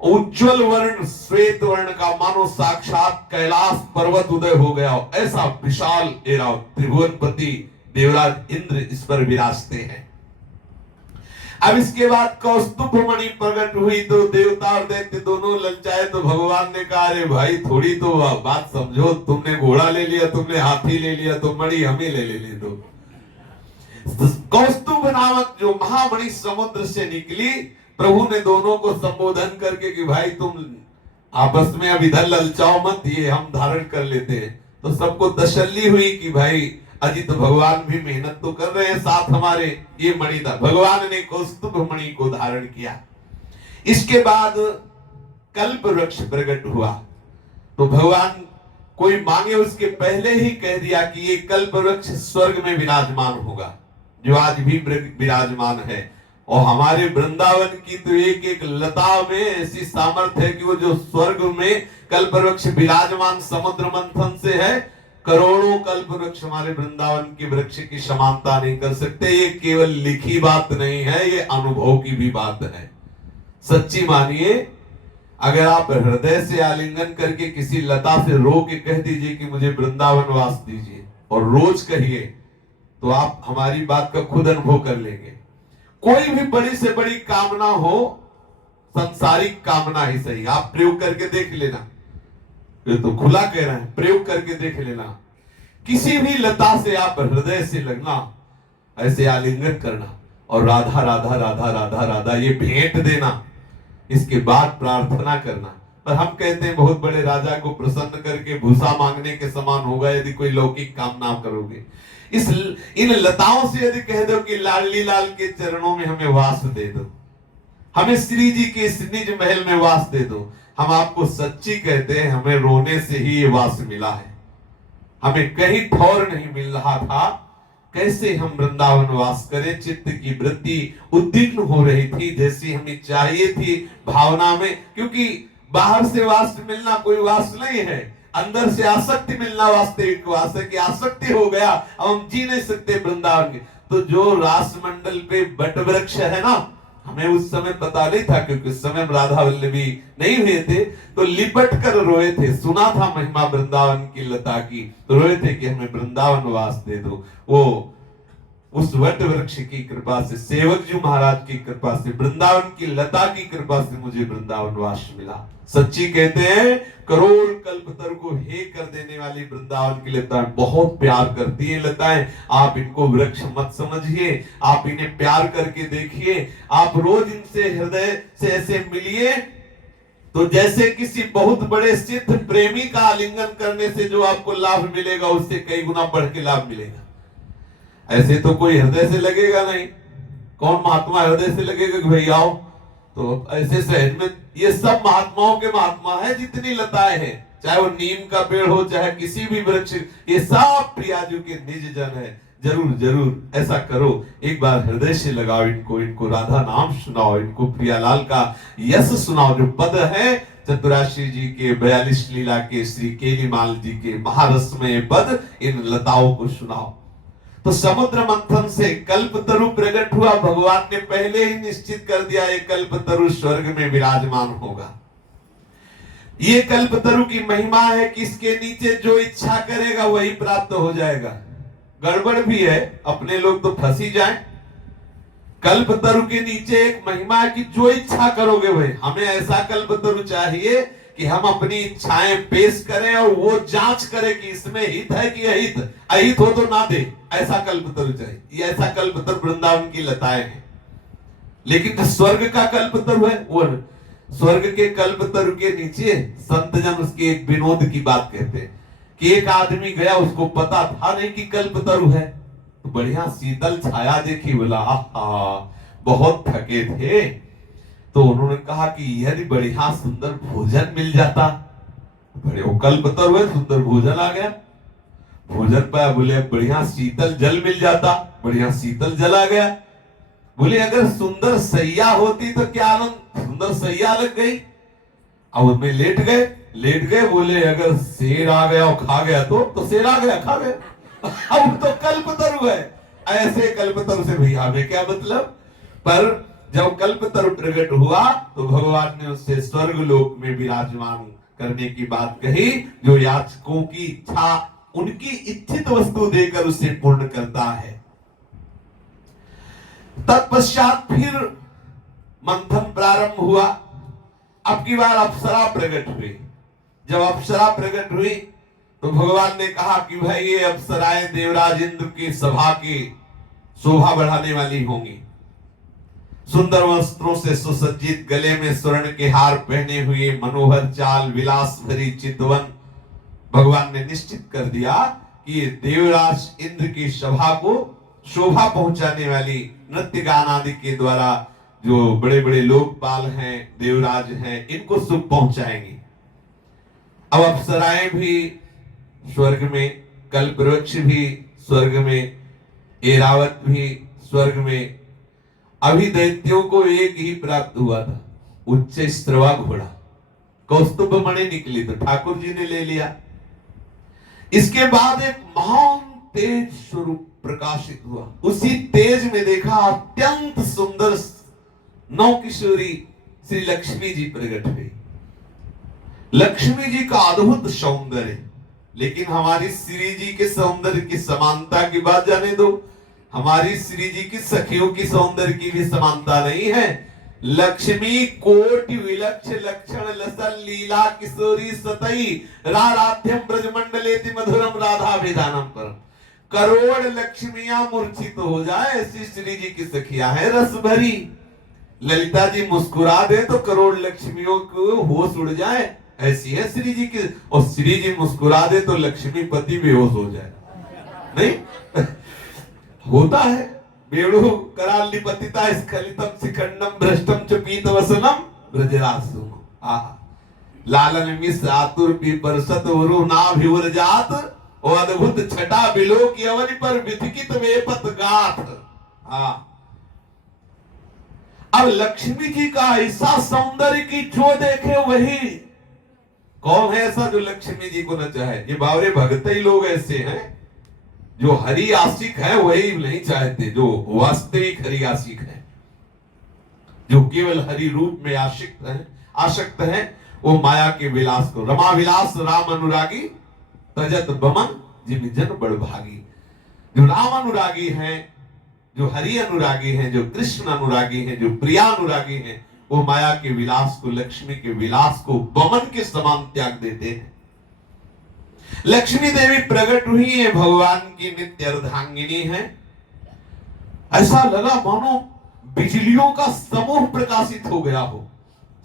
उज्जवल वर्ण, श्वेत वर्ण का, मानो साक्षात कैलाश पर्वत उदय हो गया, ऐसा विशाल ऐरावत त्रिभुवनपति देवराज इंद्र इस पर विराजते हैं। अब इसके बाद कौस्तुभ मणि प्रकट हुई तो देवता और दैत्य दोनों ललचाए। तो भगवान ने कहा अरे भाई थोड़ी तो बात समझो, तुमने घोड़ा ले लिया, तुमने हाथी ले लिया, तो मणि हमें ले दो। कौस्तुभ नामक जो महामणि समुद्र से निकली, प्रभु ने दोनों को संबोधन करके कि भाई तुम आपस में अब इधर ललचाओ मत, ये हम धारण कर लेते हैं। तो सबको तसल्ली हुई कि भाई अजी तो भगवान भी मेहनत तो कर रहे हैं साथ हमारे, ये मणि था। भगवान ने कौस्तुभ मणि को धारण किया। इसके बाद कल्प वृक्ष प्रकट हुआ। तो भगवान कोई मांगे उसके पहले ही कह दिया कि ये कल्प वृक्ष स्वर्ग में विराजमान होगा, जो आज भी विराजमान है। और हमारे वृंदावन की तो एक एक लता में ऐसी सामर्थ्य है कि वो जो स्वर्ग में कल्प वृक्ष विराजमान समुद्र मंथन से है, करोड़ों कल्प वृक्ष हमारे वृंदावन के वृक्ष की समानता नहीं कर सकते। ये केवल लिखी बात नहीं है, ये अनुभव की भी बात है। सच्ची मानिए, अगर आप हृदय से आलिंगन करके किसी लता से रो के कह दीजिए कि मुझे वृंदावन वास दीजिए, और रोज कहिए, तो आप हमारी बात का खुद अनुभव कर लेंगे। कोई भी बड़ी से बड़ी कामना हो, संसारिक कामना ही सही, आप प्रयोग करके देख लेना। ये तो खुला कह रहे हैं, प्रयोग करके देख लेना। किसी भी लता से आप हृदय से लगना, ऐसे आलिंगन करना और राधा राधा राधा राधा राधा ये भेंट देना, इसके बाद प्रार्थना करना। पर हम कहते हैं बहुत बड़े राजा को प्रसन्न करके भूसा मांगने के समान होगा यदि कोई लौकिक कामना करोगे। इन लताओं से यदि कह दो कि लाडली लाल के चरणों में हमें वास दे दो, हमें श्री जी के निज महल में वास दे दो, हम आपको सच्ची कहते हैं हमें रोने से ही ये वास मिला है। हमें कहीं ठौर नहीं मिल रहा था, कैसे हम वृंदावन वास करें। चित्त की वृत्ति उद्विग्न हो रही थी, जैसी हमें चाहिए थी भावना में, क्योंकि बाहर से वास मिलना कोई वास नहीं है, अंदर से आसक्ति मिलना वास्तविक वास है। कि आसक्ति हो गया, अब हम जी नहीं सकते वृंदावन के। तो जो रास मंडल पे बट वृक्ष है ना, हमें उस समय पता नहीं था, क्योंकि उस समय राधा वल्लभी नहीं हुए थे, तो लिपट कर रोए थे। सुना था महिमा वृंदावन की लता की, तो रोए थे कि हमें वृंदावन वास दे दो। वो उस वट वृक्ष की कृपा से, सेवक जी महाराज की कृपा से, वृंदावन की लता की कृपा से मुझे वृंदावन वास मिला। सच्ची कहते हैं करोड़ कल्पतरु को हे कर देने वाली वृंदावन की लताएं बहुत प्यार करती है। लताएं, आप इनको वृक्ष मत समझिए, आप इन्हें प्यार करके देखिए। आप रोज इनसे हृदय से ऐसे मिलिए, तो जैसे किसी बहुत बड़े सिद्ध प्रेमी का आलिंगन करने से जो आपको लाभ मिलेगा, उससे कई गुना बढ़ के लाभ मिलेगा। ऐसे तो कोई हृदय से लगेगा नहीं। कौन महात्मा हृदय से लगेगा कि भाई आओ, तो ऐसे सहज में ये सब महात्माओं के महात्मा है। जितनी लताएं हैं, चाहे वो नीम का पेड़ हो, चाहे किसी भी वृक्ष, ये सब प्रियाजू के निज जन है। जरूर जरूर ऐसा करो, एक बार हृदय से लगाओ इनको राधा नाम सुनाओ, इनको प्रियालाल का यश सुनाओ। जो पद है चतुराशी जी के, 42 लीला के, श्री केलीमाल जी के महारसमय पद, इन लताओं को सुनाओ। तो समुद्र मंथन से कल्पतरु प्रकट हुआ। भगवान ने पहले ही निश्चित कर दिया ये कल्पतरु स्वर्ग में विराजमान होगा। ये कल्पतरु की महिमा है कि इसके नीचे जो इच्छा करेगा वही प्राप्त हो जाएगा। गड़बड़ भी है, अपने लोग तो फंसी जाएं। कल्पतरु के नीचे एक महिमा है कि जो इच्छा करोगे वही। हमें ऐसा कल्पतरु चाहिए कि हम अपनी इच्छाएं पेश करें और वो जांच करे कि इसमें हित है कि अहित, अहित हो तो ना दे, ऐसा कल्पतरु चाहिए। ये ऐसा कल्पतरु वृंदावन की लताएं हैं। लेकिन जो स्वर्ग का कल्पतरु है, वो स्वर्ग के कल्पतरु के नीचे संत जन उसके एक विनोद की बात कहते हैं कि एक आदमी गया, उसको पता था नहीं कि कल्पतरु है, तो बढ़िया शीतल छाया देखी, बोला आहा बहुत थके थे, तो उन्होंने कहा कि यदि बढ़िया सुंदर भोजन मिल जाता। बड़े वो कल्पतरु है, सुंदर भोजन आ गया। भोजन पाया, बोले बढ़िया शीतल जल मिल जाता, बढ़िया शीतल जल आ गया। बोले अगर सुंदर सैया होती तो क्या आनंद, सुंदर सैया लग गई, अब उनमें लेट गए। बोले अगर शेर आ गया और खा गया तो शेर आ गया खा गया। अब तो कल्पतरु है, ऐसे कल्पतरु से भैया हमें क्या मतलब। पर जब कल्पतरु प्रकट हुआ तो भगवान ने उससे स्वर्ग लोक में विराजमान करने की बात कही, जो याचकों की इच्छा, उनकी इच्छित वस्तु देकर उसे पूर्ण करता है। तत्पश्चात फिर मंथन प्रारंभ हुआ। अब की बार अप्सरा प्रकट हुई। जब अप्सरा प्रकट हुई तो भगवान ने कहा कि भाई ये अप्सराएं देवराज इंद्र की सभा की शोभा बढ़ाने वाली होंगी। सुंदर वस्त्रों से सुसज्जित, गले में स्वर्ण के हार पहने हुए, मनोहर चाल, विलास भरी चितवन। भगवान ने निश्चित कर दिया कि ये देवराज इंद्र की सभा को शोभा पहुंचाने वाली, नृत्य गान आदि के द्वारा जो बड़े बड़े लोकपाल हैं, देवराज हैं, इनको सुख पहुंचाएंगे। अब अप्सराएं भी स्वर्ग में, कल्पवृक्ष भी स्वर्ग में, ऐरावत भी स्वर्ग में। अभी दैत्यों को एक ही प्राप्त हुआ था, उच्च स्त्रवा घोड़ा, कौस्तुभ मणि निकली तो ठाकुर जी ने ले लिया। इसके बाद एक महान तेज स्वरूप प्रकाशित हुआ। उसी तेज में देखा अत्यंत सुंदर नौ किशोरी श्री लक्ष्मी जी प्रकट हुई। लक्ष्मी जी का अद्भुत सौंदर्य, लेकिन हमारी श्री जी के सौंदर्य की समानता की बात जाने दो। हमारी श्री जी की सखियों की सौंदर्य की भी समानता नहीं है। लक्ष्मी कोटि विलक्ष लक्षण लसन लीला किशोरी सतई राराध्यम ब्रजमंडलेति मधुरम राधा विधानम पर। करोड़ लक्ष्मियां मूर्छित हो जाए, ऐसी श्री जी की सखियां है रस भरी। ललिता जी मुस्कुरा दे तो करोड़ लक्ष्मियों को होश उड़ जाए, ऐसी है श्री जी की। और श्री जी मुस्कुरा दे तो लक्ष्मीपति बेहोश हो जाए, नहीं होता है। बेड़ु कराली पतिता स्खलितम शिखंडम भ्रष्टम च पीतवसनम ब्रजरासुम। लालन मिस आतुर पिपरसत वरु नाभिवरजात, और अद्भुत छटा बिलो की अवनि पर विधिकित वेपत गाथ। अब लक्ष्मी जी का ऐसा सौंदर्य की जो देखे वही। कौन है ऐसा जो लक्ष्मी जी को न चाहे? ये बावरे भगत ही लोग ऐसे हैं जो हरि आशिक है, वही नहीं चाहते। जो वास्तविक हरि आशिक है, जो केवल हरि रूप में आसक्त है, वो माया के विलास को, रमा विलास राम अनुरागी तजत बमन जिम जन बड़भागी। जो राम अनुरागी हैं, जो हरि अनुरागी हैं, जो कृष्ण अनुरागी हैं, जो प्रिया अनुरागी हैं, वो माया के विलास को, लक्ष्मी के विलास को बमन के समान त्याग देते हैं। लक्ष्मी देवी प्रकट हुई है, भगवान की नित्य अर्धांगिनी है। ऐसा लगा मानो बिजलियों का समूह प्रकाशित हो गया हो,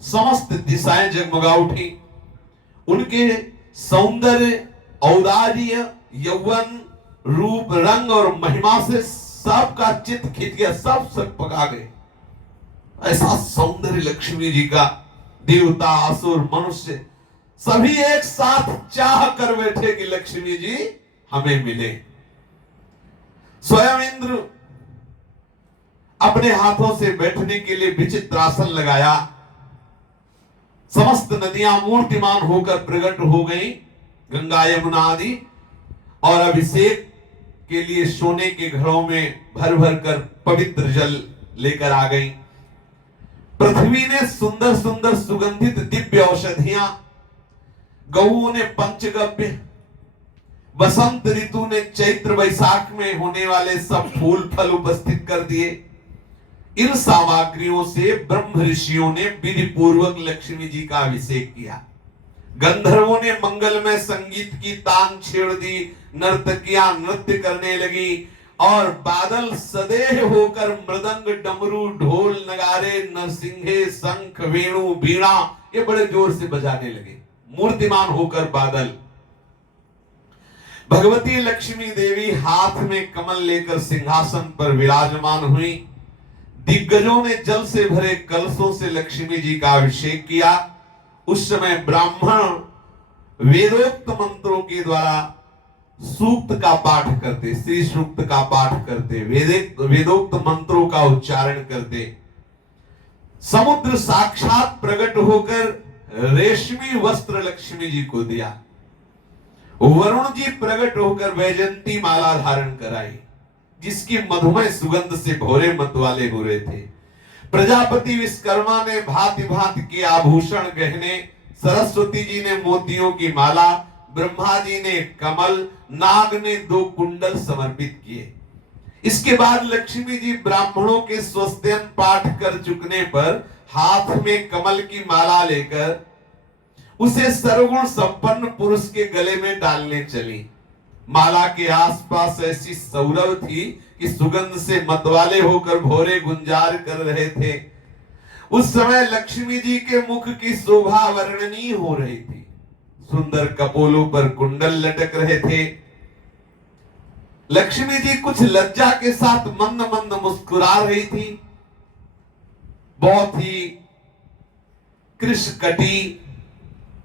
समस्त दिशाएं जगमगा उठी। उनके सौंदर्य, औदार्य, यौवन, रूप, रंग और महिमा से सबका चित्त खिंच गया, सब पका गए। ऐसा सौंदर्य लक्ष्मी जी का, देवता, असुर, मनुष्य सभी एक साथ चाह कर बैठे कि लक्ष्मी जी हमें मिले। स्वयं इंद्र अपने हाथों से बैठने के लिए विचित्र आसन लगाया। समस्त नदियां मूर्तिमान होकर प्रकट हो गई, गंगा यमुना आदि, और अभिषेक के लिए सोने के घड़ों में भर भर कर पवित्र जल लेकर आ गई। पृथ्वी ने सुंदर सुंदर सुगंधित दिव्य औषधियां, गौओं ने पंचगव्य, बसंत ऋतु ने चैत्र वैशाख में होने वाले सब फूल फल उपस्थित कर दिए। इन सामग्रियों से ब्रह्म ऋषियों ने विधि पूर्वक लक्ष्मी जी का अभिषेक किया। गंधर्वों ने मंगलमय संगीत की तान छेड़ दी, नर्तकियां नृत्य करने लगी, और बादल सदेह होकर मृदंग, डमरू, ढोल, नगारे, नरसिंहे, शंख, वेणु, बीणा ये बड़े जोर से बजाने लगे। मूर्तिमान होकर बादल। भगवती लक्ष्मी देवी हाथ में कमल लेकर सिंहासन पर विराजमान हुई। दिग्गजों ने जल से भरे कलशों से लक्ष्मी जी का अभिषेक किया। उस समय ब्राह्मण वेदोक्त मंत्रों के द्वारा सूक्त का पाठ करते, श्री सूक्त का पाठ करते, वेदोक्त मंत्रों का उच्चारण करते। समुद्र साक्षात प्रकट होकर रेशमी वस्त्र लक्ष्मी जी को दिया। वरुण जी प्रकट होकर वैजंती माला धारण कराई, जिसकी मधुमय सुगंध से भोरे मत वाले हो रहे थे। प्रजापति विश्वकर्मा ने भांति भांति के आभूषण गहने, सरस्वती जी ने मोतियों की माला, ब्रह्मा जी ने कमल, नाग ने 2 कुंडल समर्पित किए। इसके बाद लक्ष्मी जी ब्राह्मणों के स्वस्त्यन पाठ कर चुकने पर हाथ में कमल की माला लेकर उसे सर्वगुण संपन्न पुरुष के गले में डालने चली। माला के आसपास ऐसी सौरभ थी कि सुगंध से मतवाले होकर भोरे गुंजार कर रहे थे। उस समय लक्ष्मी जी के मुख की शोभा वर्णनीय हो रही थी। सुंदर कपोलों पर कुंडल लटक रहे थे। लक्ष्मी जी कुछ लज्जा के साथ मंद मंद मुस्कुरा रही थी। बहुत ही कृष्णकटी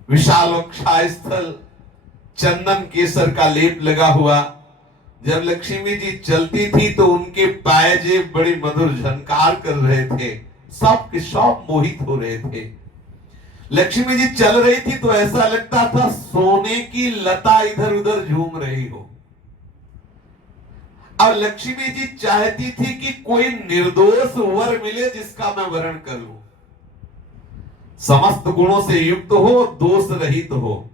विशालोक्षाय स्थल, चंदन केसर का लेप लगा हुआ। जब लक्ष्मी जी चलती थी तो उनके पायजेब बड़ी मधुर झनकार कर रहे थे। सब के सब मोहित हो रहे थे। लक्ष्मी जी चल रही थी तो ऐसा लगता था सोने की लता इधर उधर झूम रही हो। अब लक्ष्मी जी चाहती थी कि कोई निर्दोष वर मिले जिसका मैं वरण कर लूं, समस्त गुणों से युक्त हो, दोष रहित हो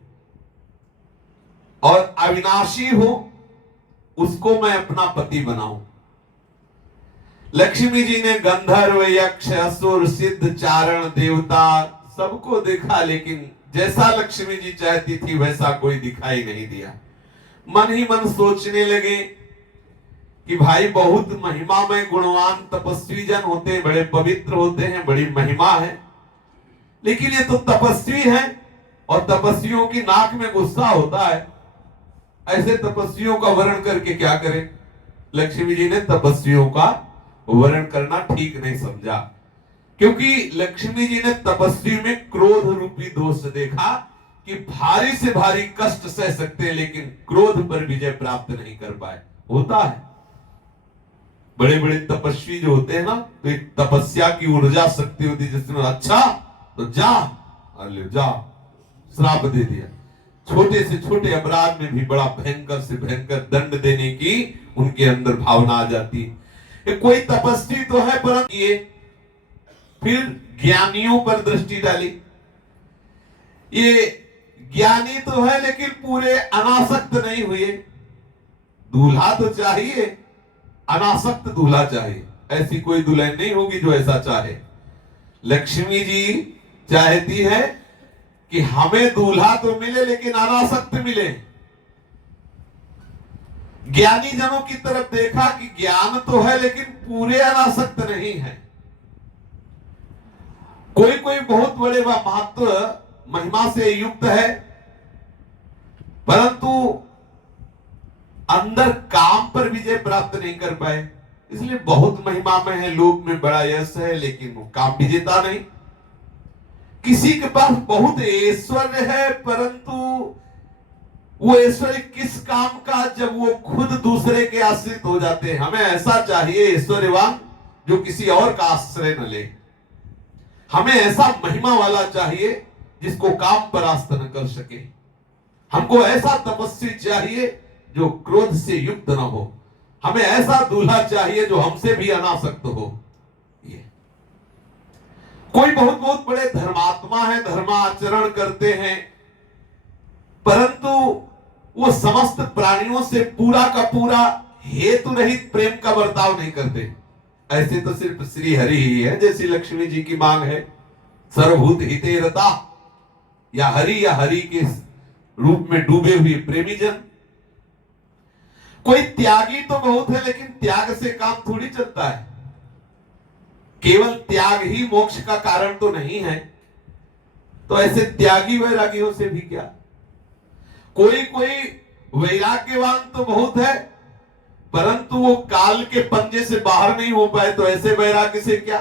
और अविनाशी हो, उसको मैं अपना पति बनाऊं। लक्ष्मी जी ने गंधर्व, यक्ष, असुर, सिद्ध, चारण, देवता सबको देखा, लेकिन जैसा लक्ष्मी जी चाहती थी वैसा कोई दिखाई नहीं दिया। मन ही मन सोचने लगे कि भाई बहुत महिमा में गुणवान तपस्वी जन होते हैं, बड़े पवित्र होते हैं, बड़ी महिमा है, लेकिन ये तो तपस्वी है और तपस्वियों की नाक में गुस्सा होता है। ऐसे तपस्वियों का वर्ण करके क्या करें? लक्ष्मी जी ने तपस्वियों का वर्ण करना ठीक नहीं समझा, क्योंकि लक्ष्मी जी ने तपस्वी में क्रोध रूपी दोष देखा कि भारी से भारी कष्ट सह सकते हैं लेकिन क्रोध पर विजय प्राप्त नहीं कर पाए। होता है, बड़े बड़े तपस्वी जो होते हैं ना, तो एक तपस्या की ऊर्जा शक्ति होती है जिसमें अच्छा तो जा, अरे जा, श्राप दे दिया। छोटे से छोटे अपराध में भी बड़ा भयंकर से भयंकर दंड देने की उनके अंदर भावना आ जाती है। कोई तपस्वी तो है परंतु ये फिर ज्ञानियों पर दृष्टि डाली। ये ज्ञानी तो है लेकिन पूरे अनासक्त नहीं हुए। दूल्हा तो चाहिए, अनासक्त दूल्हा चाहिए। ऐसी कोई दुल्हन नहीं होगी जो ऐसा चाहे। लक्ष्मी जी चाहती है कि हमें दूल्हा तो मिले लेकिन अनासक्त मिले। ज्ञानी जनों की तरफ देखा कि ज्ञान तो है लेकिन पूरे अनासक्त नहीं है। कोई कोई बहुत बड़े व महत्व महिमा से युक्त है परंतु अंदर काम पर विजय प्राप्त नहीं कर पाए, इसलिए बहुत महिमा में है, लोक में बड़ा यश है लेकिन वो काम विजेता नहीं। किसी के पास बहुत ऐश्वर्य है परंतु वो ऐश्वर्य किस काम का जब वो खुद दूसरे के आश्रित हो जाते हैं। हमें ऐसा चाहिए ऐश्वर्यवान जो किसी और का आश्रय न ले। हमें ऐसा महिमा वाला चाहिए जिसको काम परास्त न कर सके। हमको ऐसा तपस्वी चाहिए जो क्रोध से युक्त न हो। हमें ऐसा दूल्हा चाहिए जो हमसे भी अनासक्त हो। ये कोई बहुत बहुत बड़े धर्मात्मा है, धर्माचरण करते हैं परंतु वो समस्त प्राणियों से पूरा का पूरा हेतु रहित प्रेम का बर्ताव नहीं करते। ऐसे तो सिर्फ श्री हरि ही है, जैसी लक्ष्मी जी की मांग है, सर्वभूत हिते रता, या हरि के रूप में डूबे हुए प्रेमी जन। कोई त्यागी तो बहुत है लेकिन त्याग से काम थोड़ी चलता है। केवल त्याग ही मोक्ष का कारण तो नहीं है, तो ऐसे त्यागी वैरागियों से भी क्या। कोई कोई वैराग्यवान तो बहुत है परंतु वो काल के पंजे से बाहर नहीं हो पाए, तो ऐसे वैराग्य से क्या।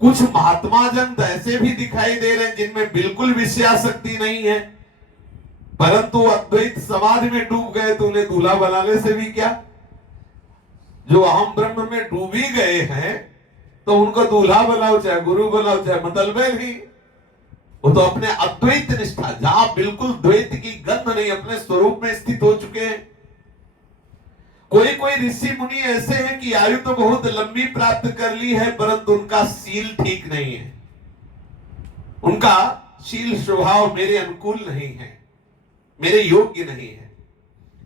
कुछ महात्मा जन ऐसे भी दिखाई दे रहे हैं जिनमें बिल्कुल विषयासक्ति नहीं है परंतु अद्वैत समाधि में डूब गए तो उन्हें दूल्हा बनाने से भी क्या, जो अहम ब्रह्म में डूब ही गए हैं तो उनको दूल्हा बनाओ चाहे गुरु बनाओ चाहे मतलब नहीं, वो तो अपने अद्वैत निष्ठा, जहां बिल्कुल द्वैत की गंध नहीं, अपने स्वरूप में स्थित हो चुके हैं। कोई कोई ऋषि मुनि ऐसे हैं कि आयु तो बहुत लंबी प्राप्त कर ली है परंतु उनका शील ठीक नहीं है, उनका शील स्वभाव मेरे अनुकूल नहीं है, मेरे योग्य नहीं है।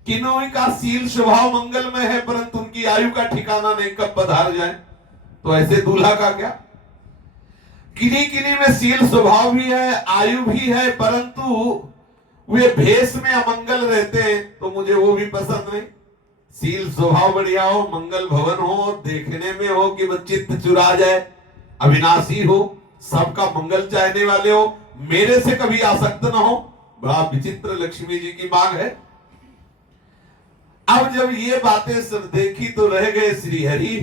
किन्हीं का शील स्वभाव मंगलमय है परंतु उनकी आयु का ठिकाना नहीं, कब पधार जाए, तो ऐसे दूल्हा का क्या। किन्हीं किन्हीं में शील स्वभाव भी है, आयु भी है, परंतु वे भेष में अमंगल रहते हैं तो मुझे वो भी पसंद नहीं। शील स्वभाव बढ़िया हो, मंगल भवन हो, देखने में हो कि चित्त चुरा जाए, अविनाशी हो, सबका मंगल चाहने वाले हो, मेरे से कभी आसक्त ना हो, बड़ा विचित्र लक्ष्मी जी की मांग है। अब जब ये बातें सब देखी तो रह गए श्री हरि।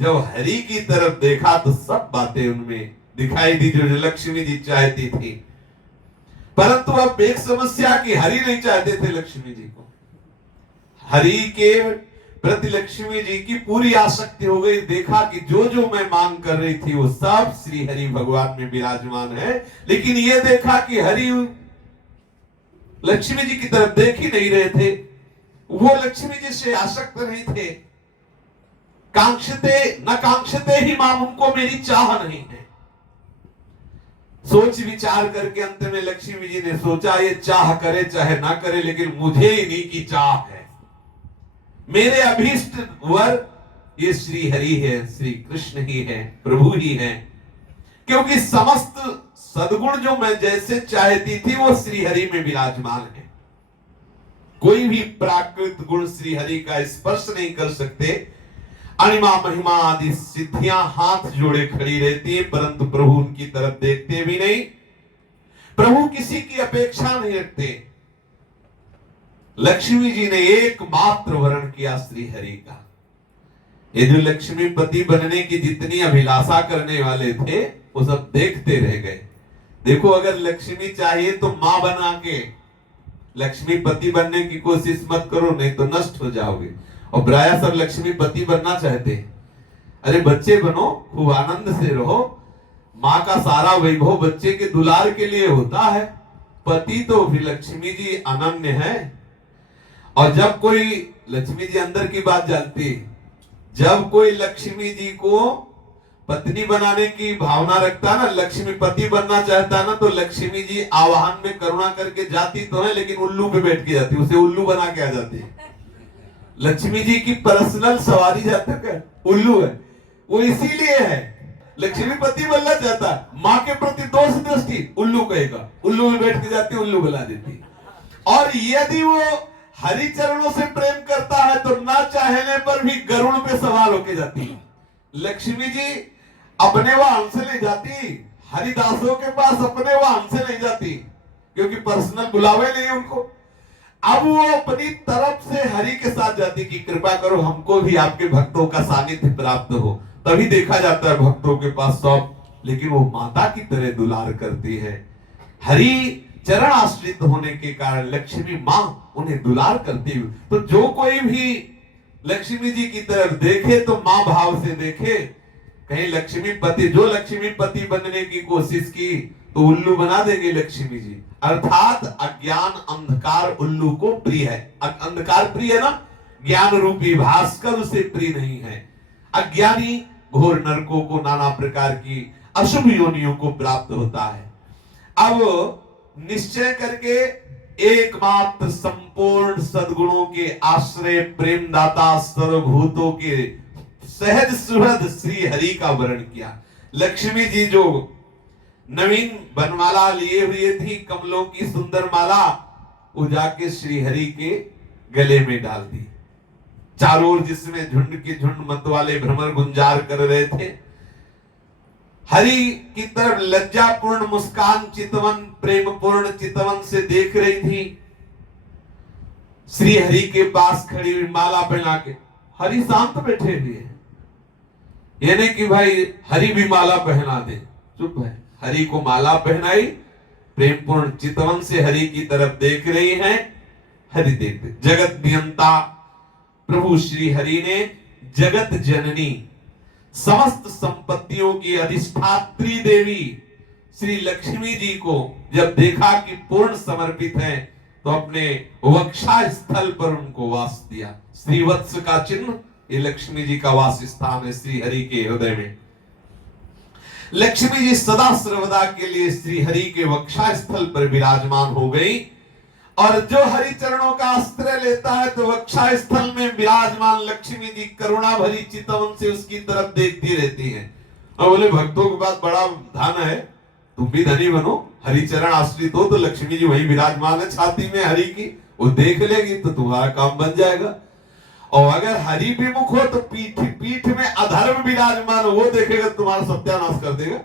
जब हरि की तरफ देखा तो सब बातें उनमें दिखाई दी जो लक्ष्मी जी चाहती थी। परंतु अब एक समस्या कि हरि नहीं चाहते थे लक्ष्मी जी को। हरि के प्रति लक्ष्मी जी की पूरी आसक्ति हो गई। देखा कि जो जो मैं मांग कर रही थी वो सब श्री हरि भगवान में विराजमान है, लेकिन ये देखा कि हरि लक्ष्मी जी की तरफ देख ही नहीं रहे थे, वो लक्ष्मी जी से आसक्त नहीं थे। कांक्षते न कांक्षते ही मां, उनको मेरी चाह नहीं है। सोच विचार करके अंत में लक्ष्मी जी ने सोचा ये चाह करे चाहे ना करे लेकिन मुझे इन्हीं की चाह है, मेरे अभीष्ट वर ये श्री हरि है, श्री कृष्ण ही है, प्रभु ही है। क्योंकि समस्त सद्गुण जो मैं जैसे चाहती थी वो श्री हरि में विराजमान है। कोई भी प्राकृत गुण श्री हरि का स्पर्श नहीं कर सकते। अणिमा महिमा आदि सिद्धियां हाथ जोड़े खड़ी रहती है परंतु प्रभु उनकी तरफ देखते भी नहीं। प्रभु किसी की अपेक्षा नहीं रखते। लक्ष्मी जी ने एकमात्र वर्ण किया श्री हरि का। ये जो लक्ष्मीपति बनने की जितनी अभिलाषा करने वाले थे वो सब देखते रह गए। देखो अगर लक्ष्मी चाहिए तो मां बना के लक्ष्मीपति बनने की कोशिश मत करो, नहीं तो नष्ट हो जाओगे। और प्राय सब लक्ष्मीपति बनना चाहते हैं। अरे बच्चे बनो, खूब आनंद से रहो, माँ का सारा वैभव बच्चे के दुलार के लिए होता है। पति तो भी लक्ष्मी जी अनन्य है। और जब कोई लक्ष्मी जी अंदर की बात जानती, जब कोई लक्ष्मी जी को पत्नी बनाने की भावना रखता ना, लक्ष्मीपति बनना चाहता ना, तो लक्ष्मी जी आवाहन में करुणा करके जाती तो है लेकिन उल्लू पे बैठ के जाती, उसे उल्लू बना के आ जाती। लक्ष्मी जी की पर्सनल सवारी जातक है, उल्लू है, वो इसीलिए है। लक्ष्मीपति बनना चाहता, माँ के प्रति दोष दृष्टि, उल्लू कहेगा, उल्लू में बैठ के जाती, उल्लू बना देती। और यदि वो हरि चरणों से प्रेम करता है तो ना चाहने पर भी गरुड़ पे सवार होके जाती। लक्ष्मी जी अपने वाहन से ले जाती, हरिदासों के पास अपने वाहन से ले जाती क्योंकि पर्सनल बुलावे नहीं उनको। अब वो अपनी तरफ से हरि के साथ जाती कि कृपा करो हमको भी आपके भक्तों का सानिध्य प्राप्त हो। तभी देखा जाता है भक्तों के पास सब, लेकिन वो माता की तरह दुलार करती है। हरि चरण आश्रित होने के कारण लक्ष्मी मां उन्हें दुलार करती हुई। तो जो कोई भी लक्ष्मी जी की तरफ देखे तो मां भाव से देखे। कहीं लक्ष्मीपति, जो लक्ष्मीपति बनने की कोशिश की तो उल्लू बना देंगे लक्ष्मी जी। अर्थात अज्ञान अंधकार उल्लू को प्रिय है। अंधकार प्रिय है ना, ज्ञान रूपी भास्कर उसे प्रिय नहीं है। अज्ञानी घोर नरकों को, नाना प्रकार की अशुभ योनियों को प्राप्त होता है। अब निश्चय करके एकमात्र संपूर्ण सद्गुणों के आश्रय, प्रेमदाता, सर्वभूतों के सहज सुहृद श्री हरि का वर्ण किया। लक्ष्मी जी जो नवीन बनमाला लिए हुए थी, कमलों की सुंदर माला, वो जाके श्री हरि के गले में डाल दी। चारों ओर जिसमें झुंड के झुंड मत वाले भ्रमर गुंजार कर रहे थे, हरि की तरफ लज्जापूर्ण मुस्कान चितवन, प्रेमपूर्ण चितवन से देख रही थी। श्री हरि के पास खड़ी हुई माला पहना के, हरि शांत बैठे हुए हैं। ये नहीं कि भाई हरि भी माला पहना दे, चुप है। हरि को माला पहनाई, प्रेमपूर्ण चितवन से हरि की तरफ देख रही हैं। हरि देखते, जगत नियंता प्रभु श्री हरि ने जगत जननी समस्त संपत्तियों की अधिष्ठात्री देवी श्री लक्ष्मी जी को जब देखा कि पूर्ण समर्पित हैं, तो अपने वक्षा स्थल पर उनको वास दिया। श्रीवत्स का चिन्ह ये लक्ष्मी जी का वास स्थान है श्री हरि के हृदय में। लक्ष्मी जी सदा सर्वदा के लिए श्री हरि के वक्षा स्थल पर विराजमान हो गई, और जो हरि चरणों का आश्रय लेता है तो वक्षा स्थल में विराजमान लक्ष्मी जी करुणा भरी चितवन से उसकी तरफ देखती रहती हैं। और बोले भक्तों के पास बड़ा धन है, तुम भी धनी बनो, हरि चरण आश्रित हो तो लक्ष्मी जी वही विराजमान है छाती में हरि की, वो देख लेगी तो तुम्हारा काम बन जाएगा। और अगर हरि विमुख हो तो पीठ पीठ में अधर्म विराजमान हो, वो देखेगा तुम्हारा सत्यानाश कर देगा।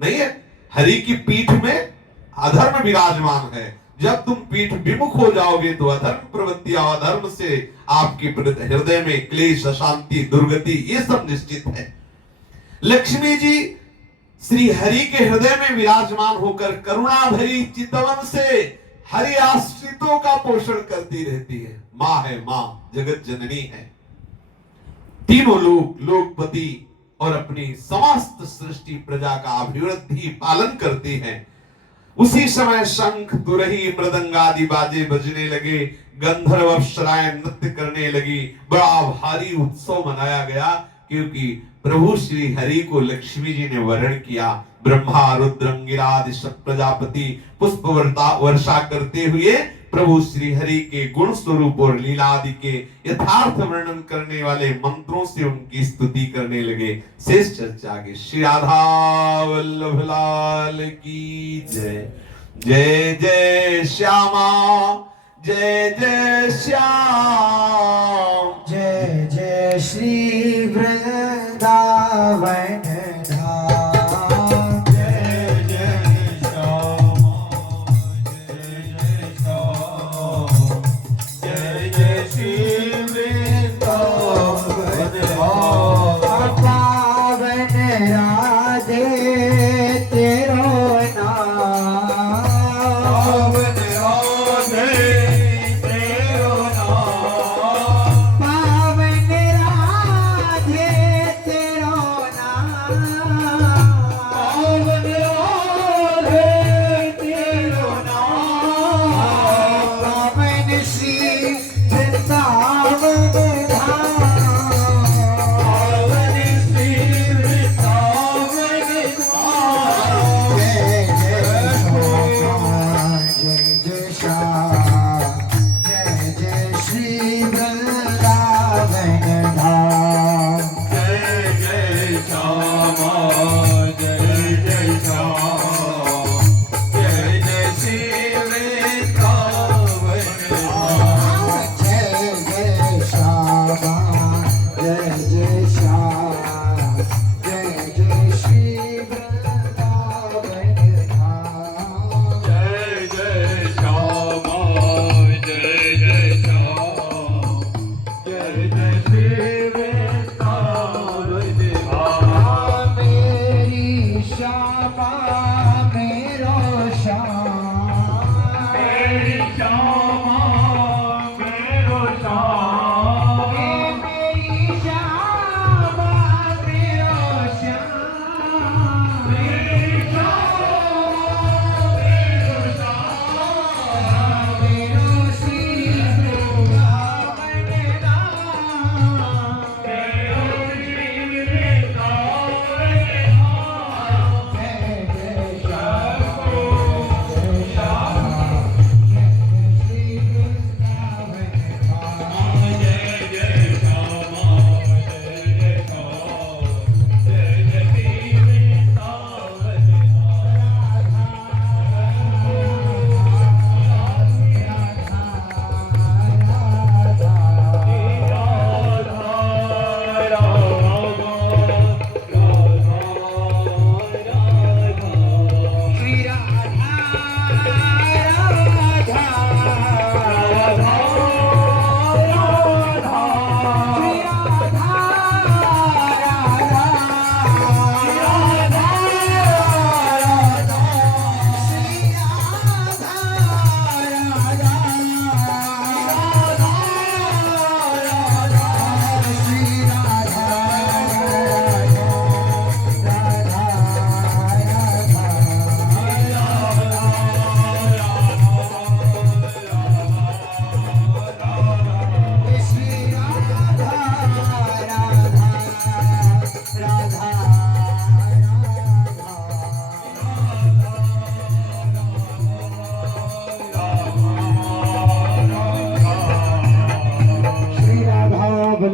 नहीं है, हरि की पीठ में अधर्म विराजमान है। जब तुम पीठ विमुख हो जाओगे तो अधर्म प्रवृत्तियां, अधर्म से आपके हृदय में क्लेश, अशांति, दुर्गति, ये सब निश्चित है। लक्ष्मी जी श्री हरि के हृदय में विराजमान होकर करुणा भरी चितवन से हरि आश्रितों का पोषण करती रहती है। मां है, मां जगत जननी है। तीनों लोग लोकपति और अपनी समस्त सृष्टि प्रजा का अभिवृद्धि पालन करती है। उसी समय शंख, तुरही, मृदंग आदि बाजे बजने लगे, गंधर्व अप्सराएं नृत्य करने लगी। बड़ा भारी उत्सव मनाया गया, क्योंकि प्रभु श्री हरि को लक्ष्मी जी ने वरण किया। ब्रह्मा, रुद्र, अंगिरादि सब प्रजापति पुष्प वर्षा करते हुए प्रभु श्री हरि के गुण स्वरूप और लीला आदि के यथार्थ वर्णन करने वाले मंत्रों से उनकी स्तुति करने लगे। शेष चर्चा आगे। श्री राधा वल्लभ लाल की जय। जय जय श्यामा, जय जय श्याम, जय जय श्री वृंदावन धाम। जय जय श्याम, जय जय श्याम, जय जय श्री वृंदावन धाम। पावन राधे तेरो नाम, पावन राधे तेरो नाम।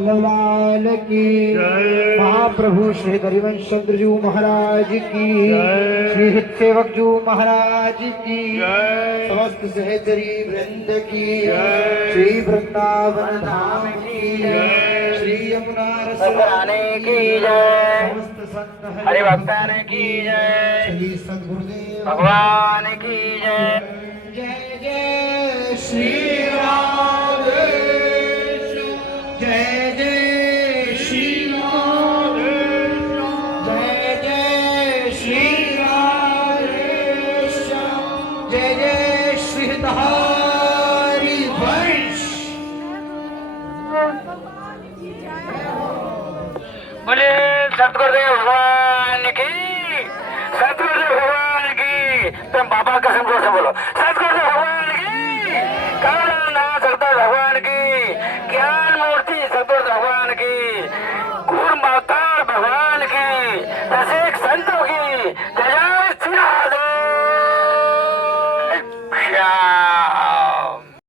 वल्लभलाल की जय। महाप्रभु श्री हरिवंश चंद्र जी महाराज की जय। श्री हित सेवक जी महाराज की जय। समस्त सहचरी वृंद की जय। श्री वृंदावन धाम की जय। श्री यमुना भगवाने की जय। समस्त संत हरि भक्तान की जय। श्री सद्गुरुदेव भगवान की जय। जय जय श्री राधेश जय जय श्री राधेश जय जय श्री राधेश जय जय श्री हरि वंश बोले सतगुरुदेव भगवान की। सतगुरुदेव भगवान की। तुम बाबा कसम जोर से बोलो सतगुरुदेव भगवान की। कालनाथ सतगुरु भगवान की। ज्ञान मूर्ति सतगुरु भगवान की। गुरु माता भगवान की। दशेक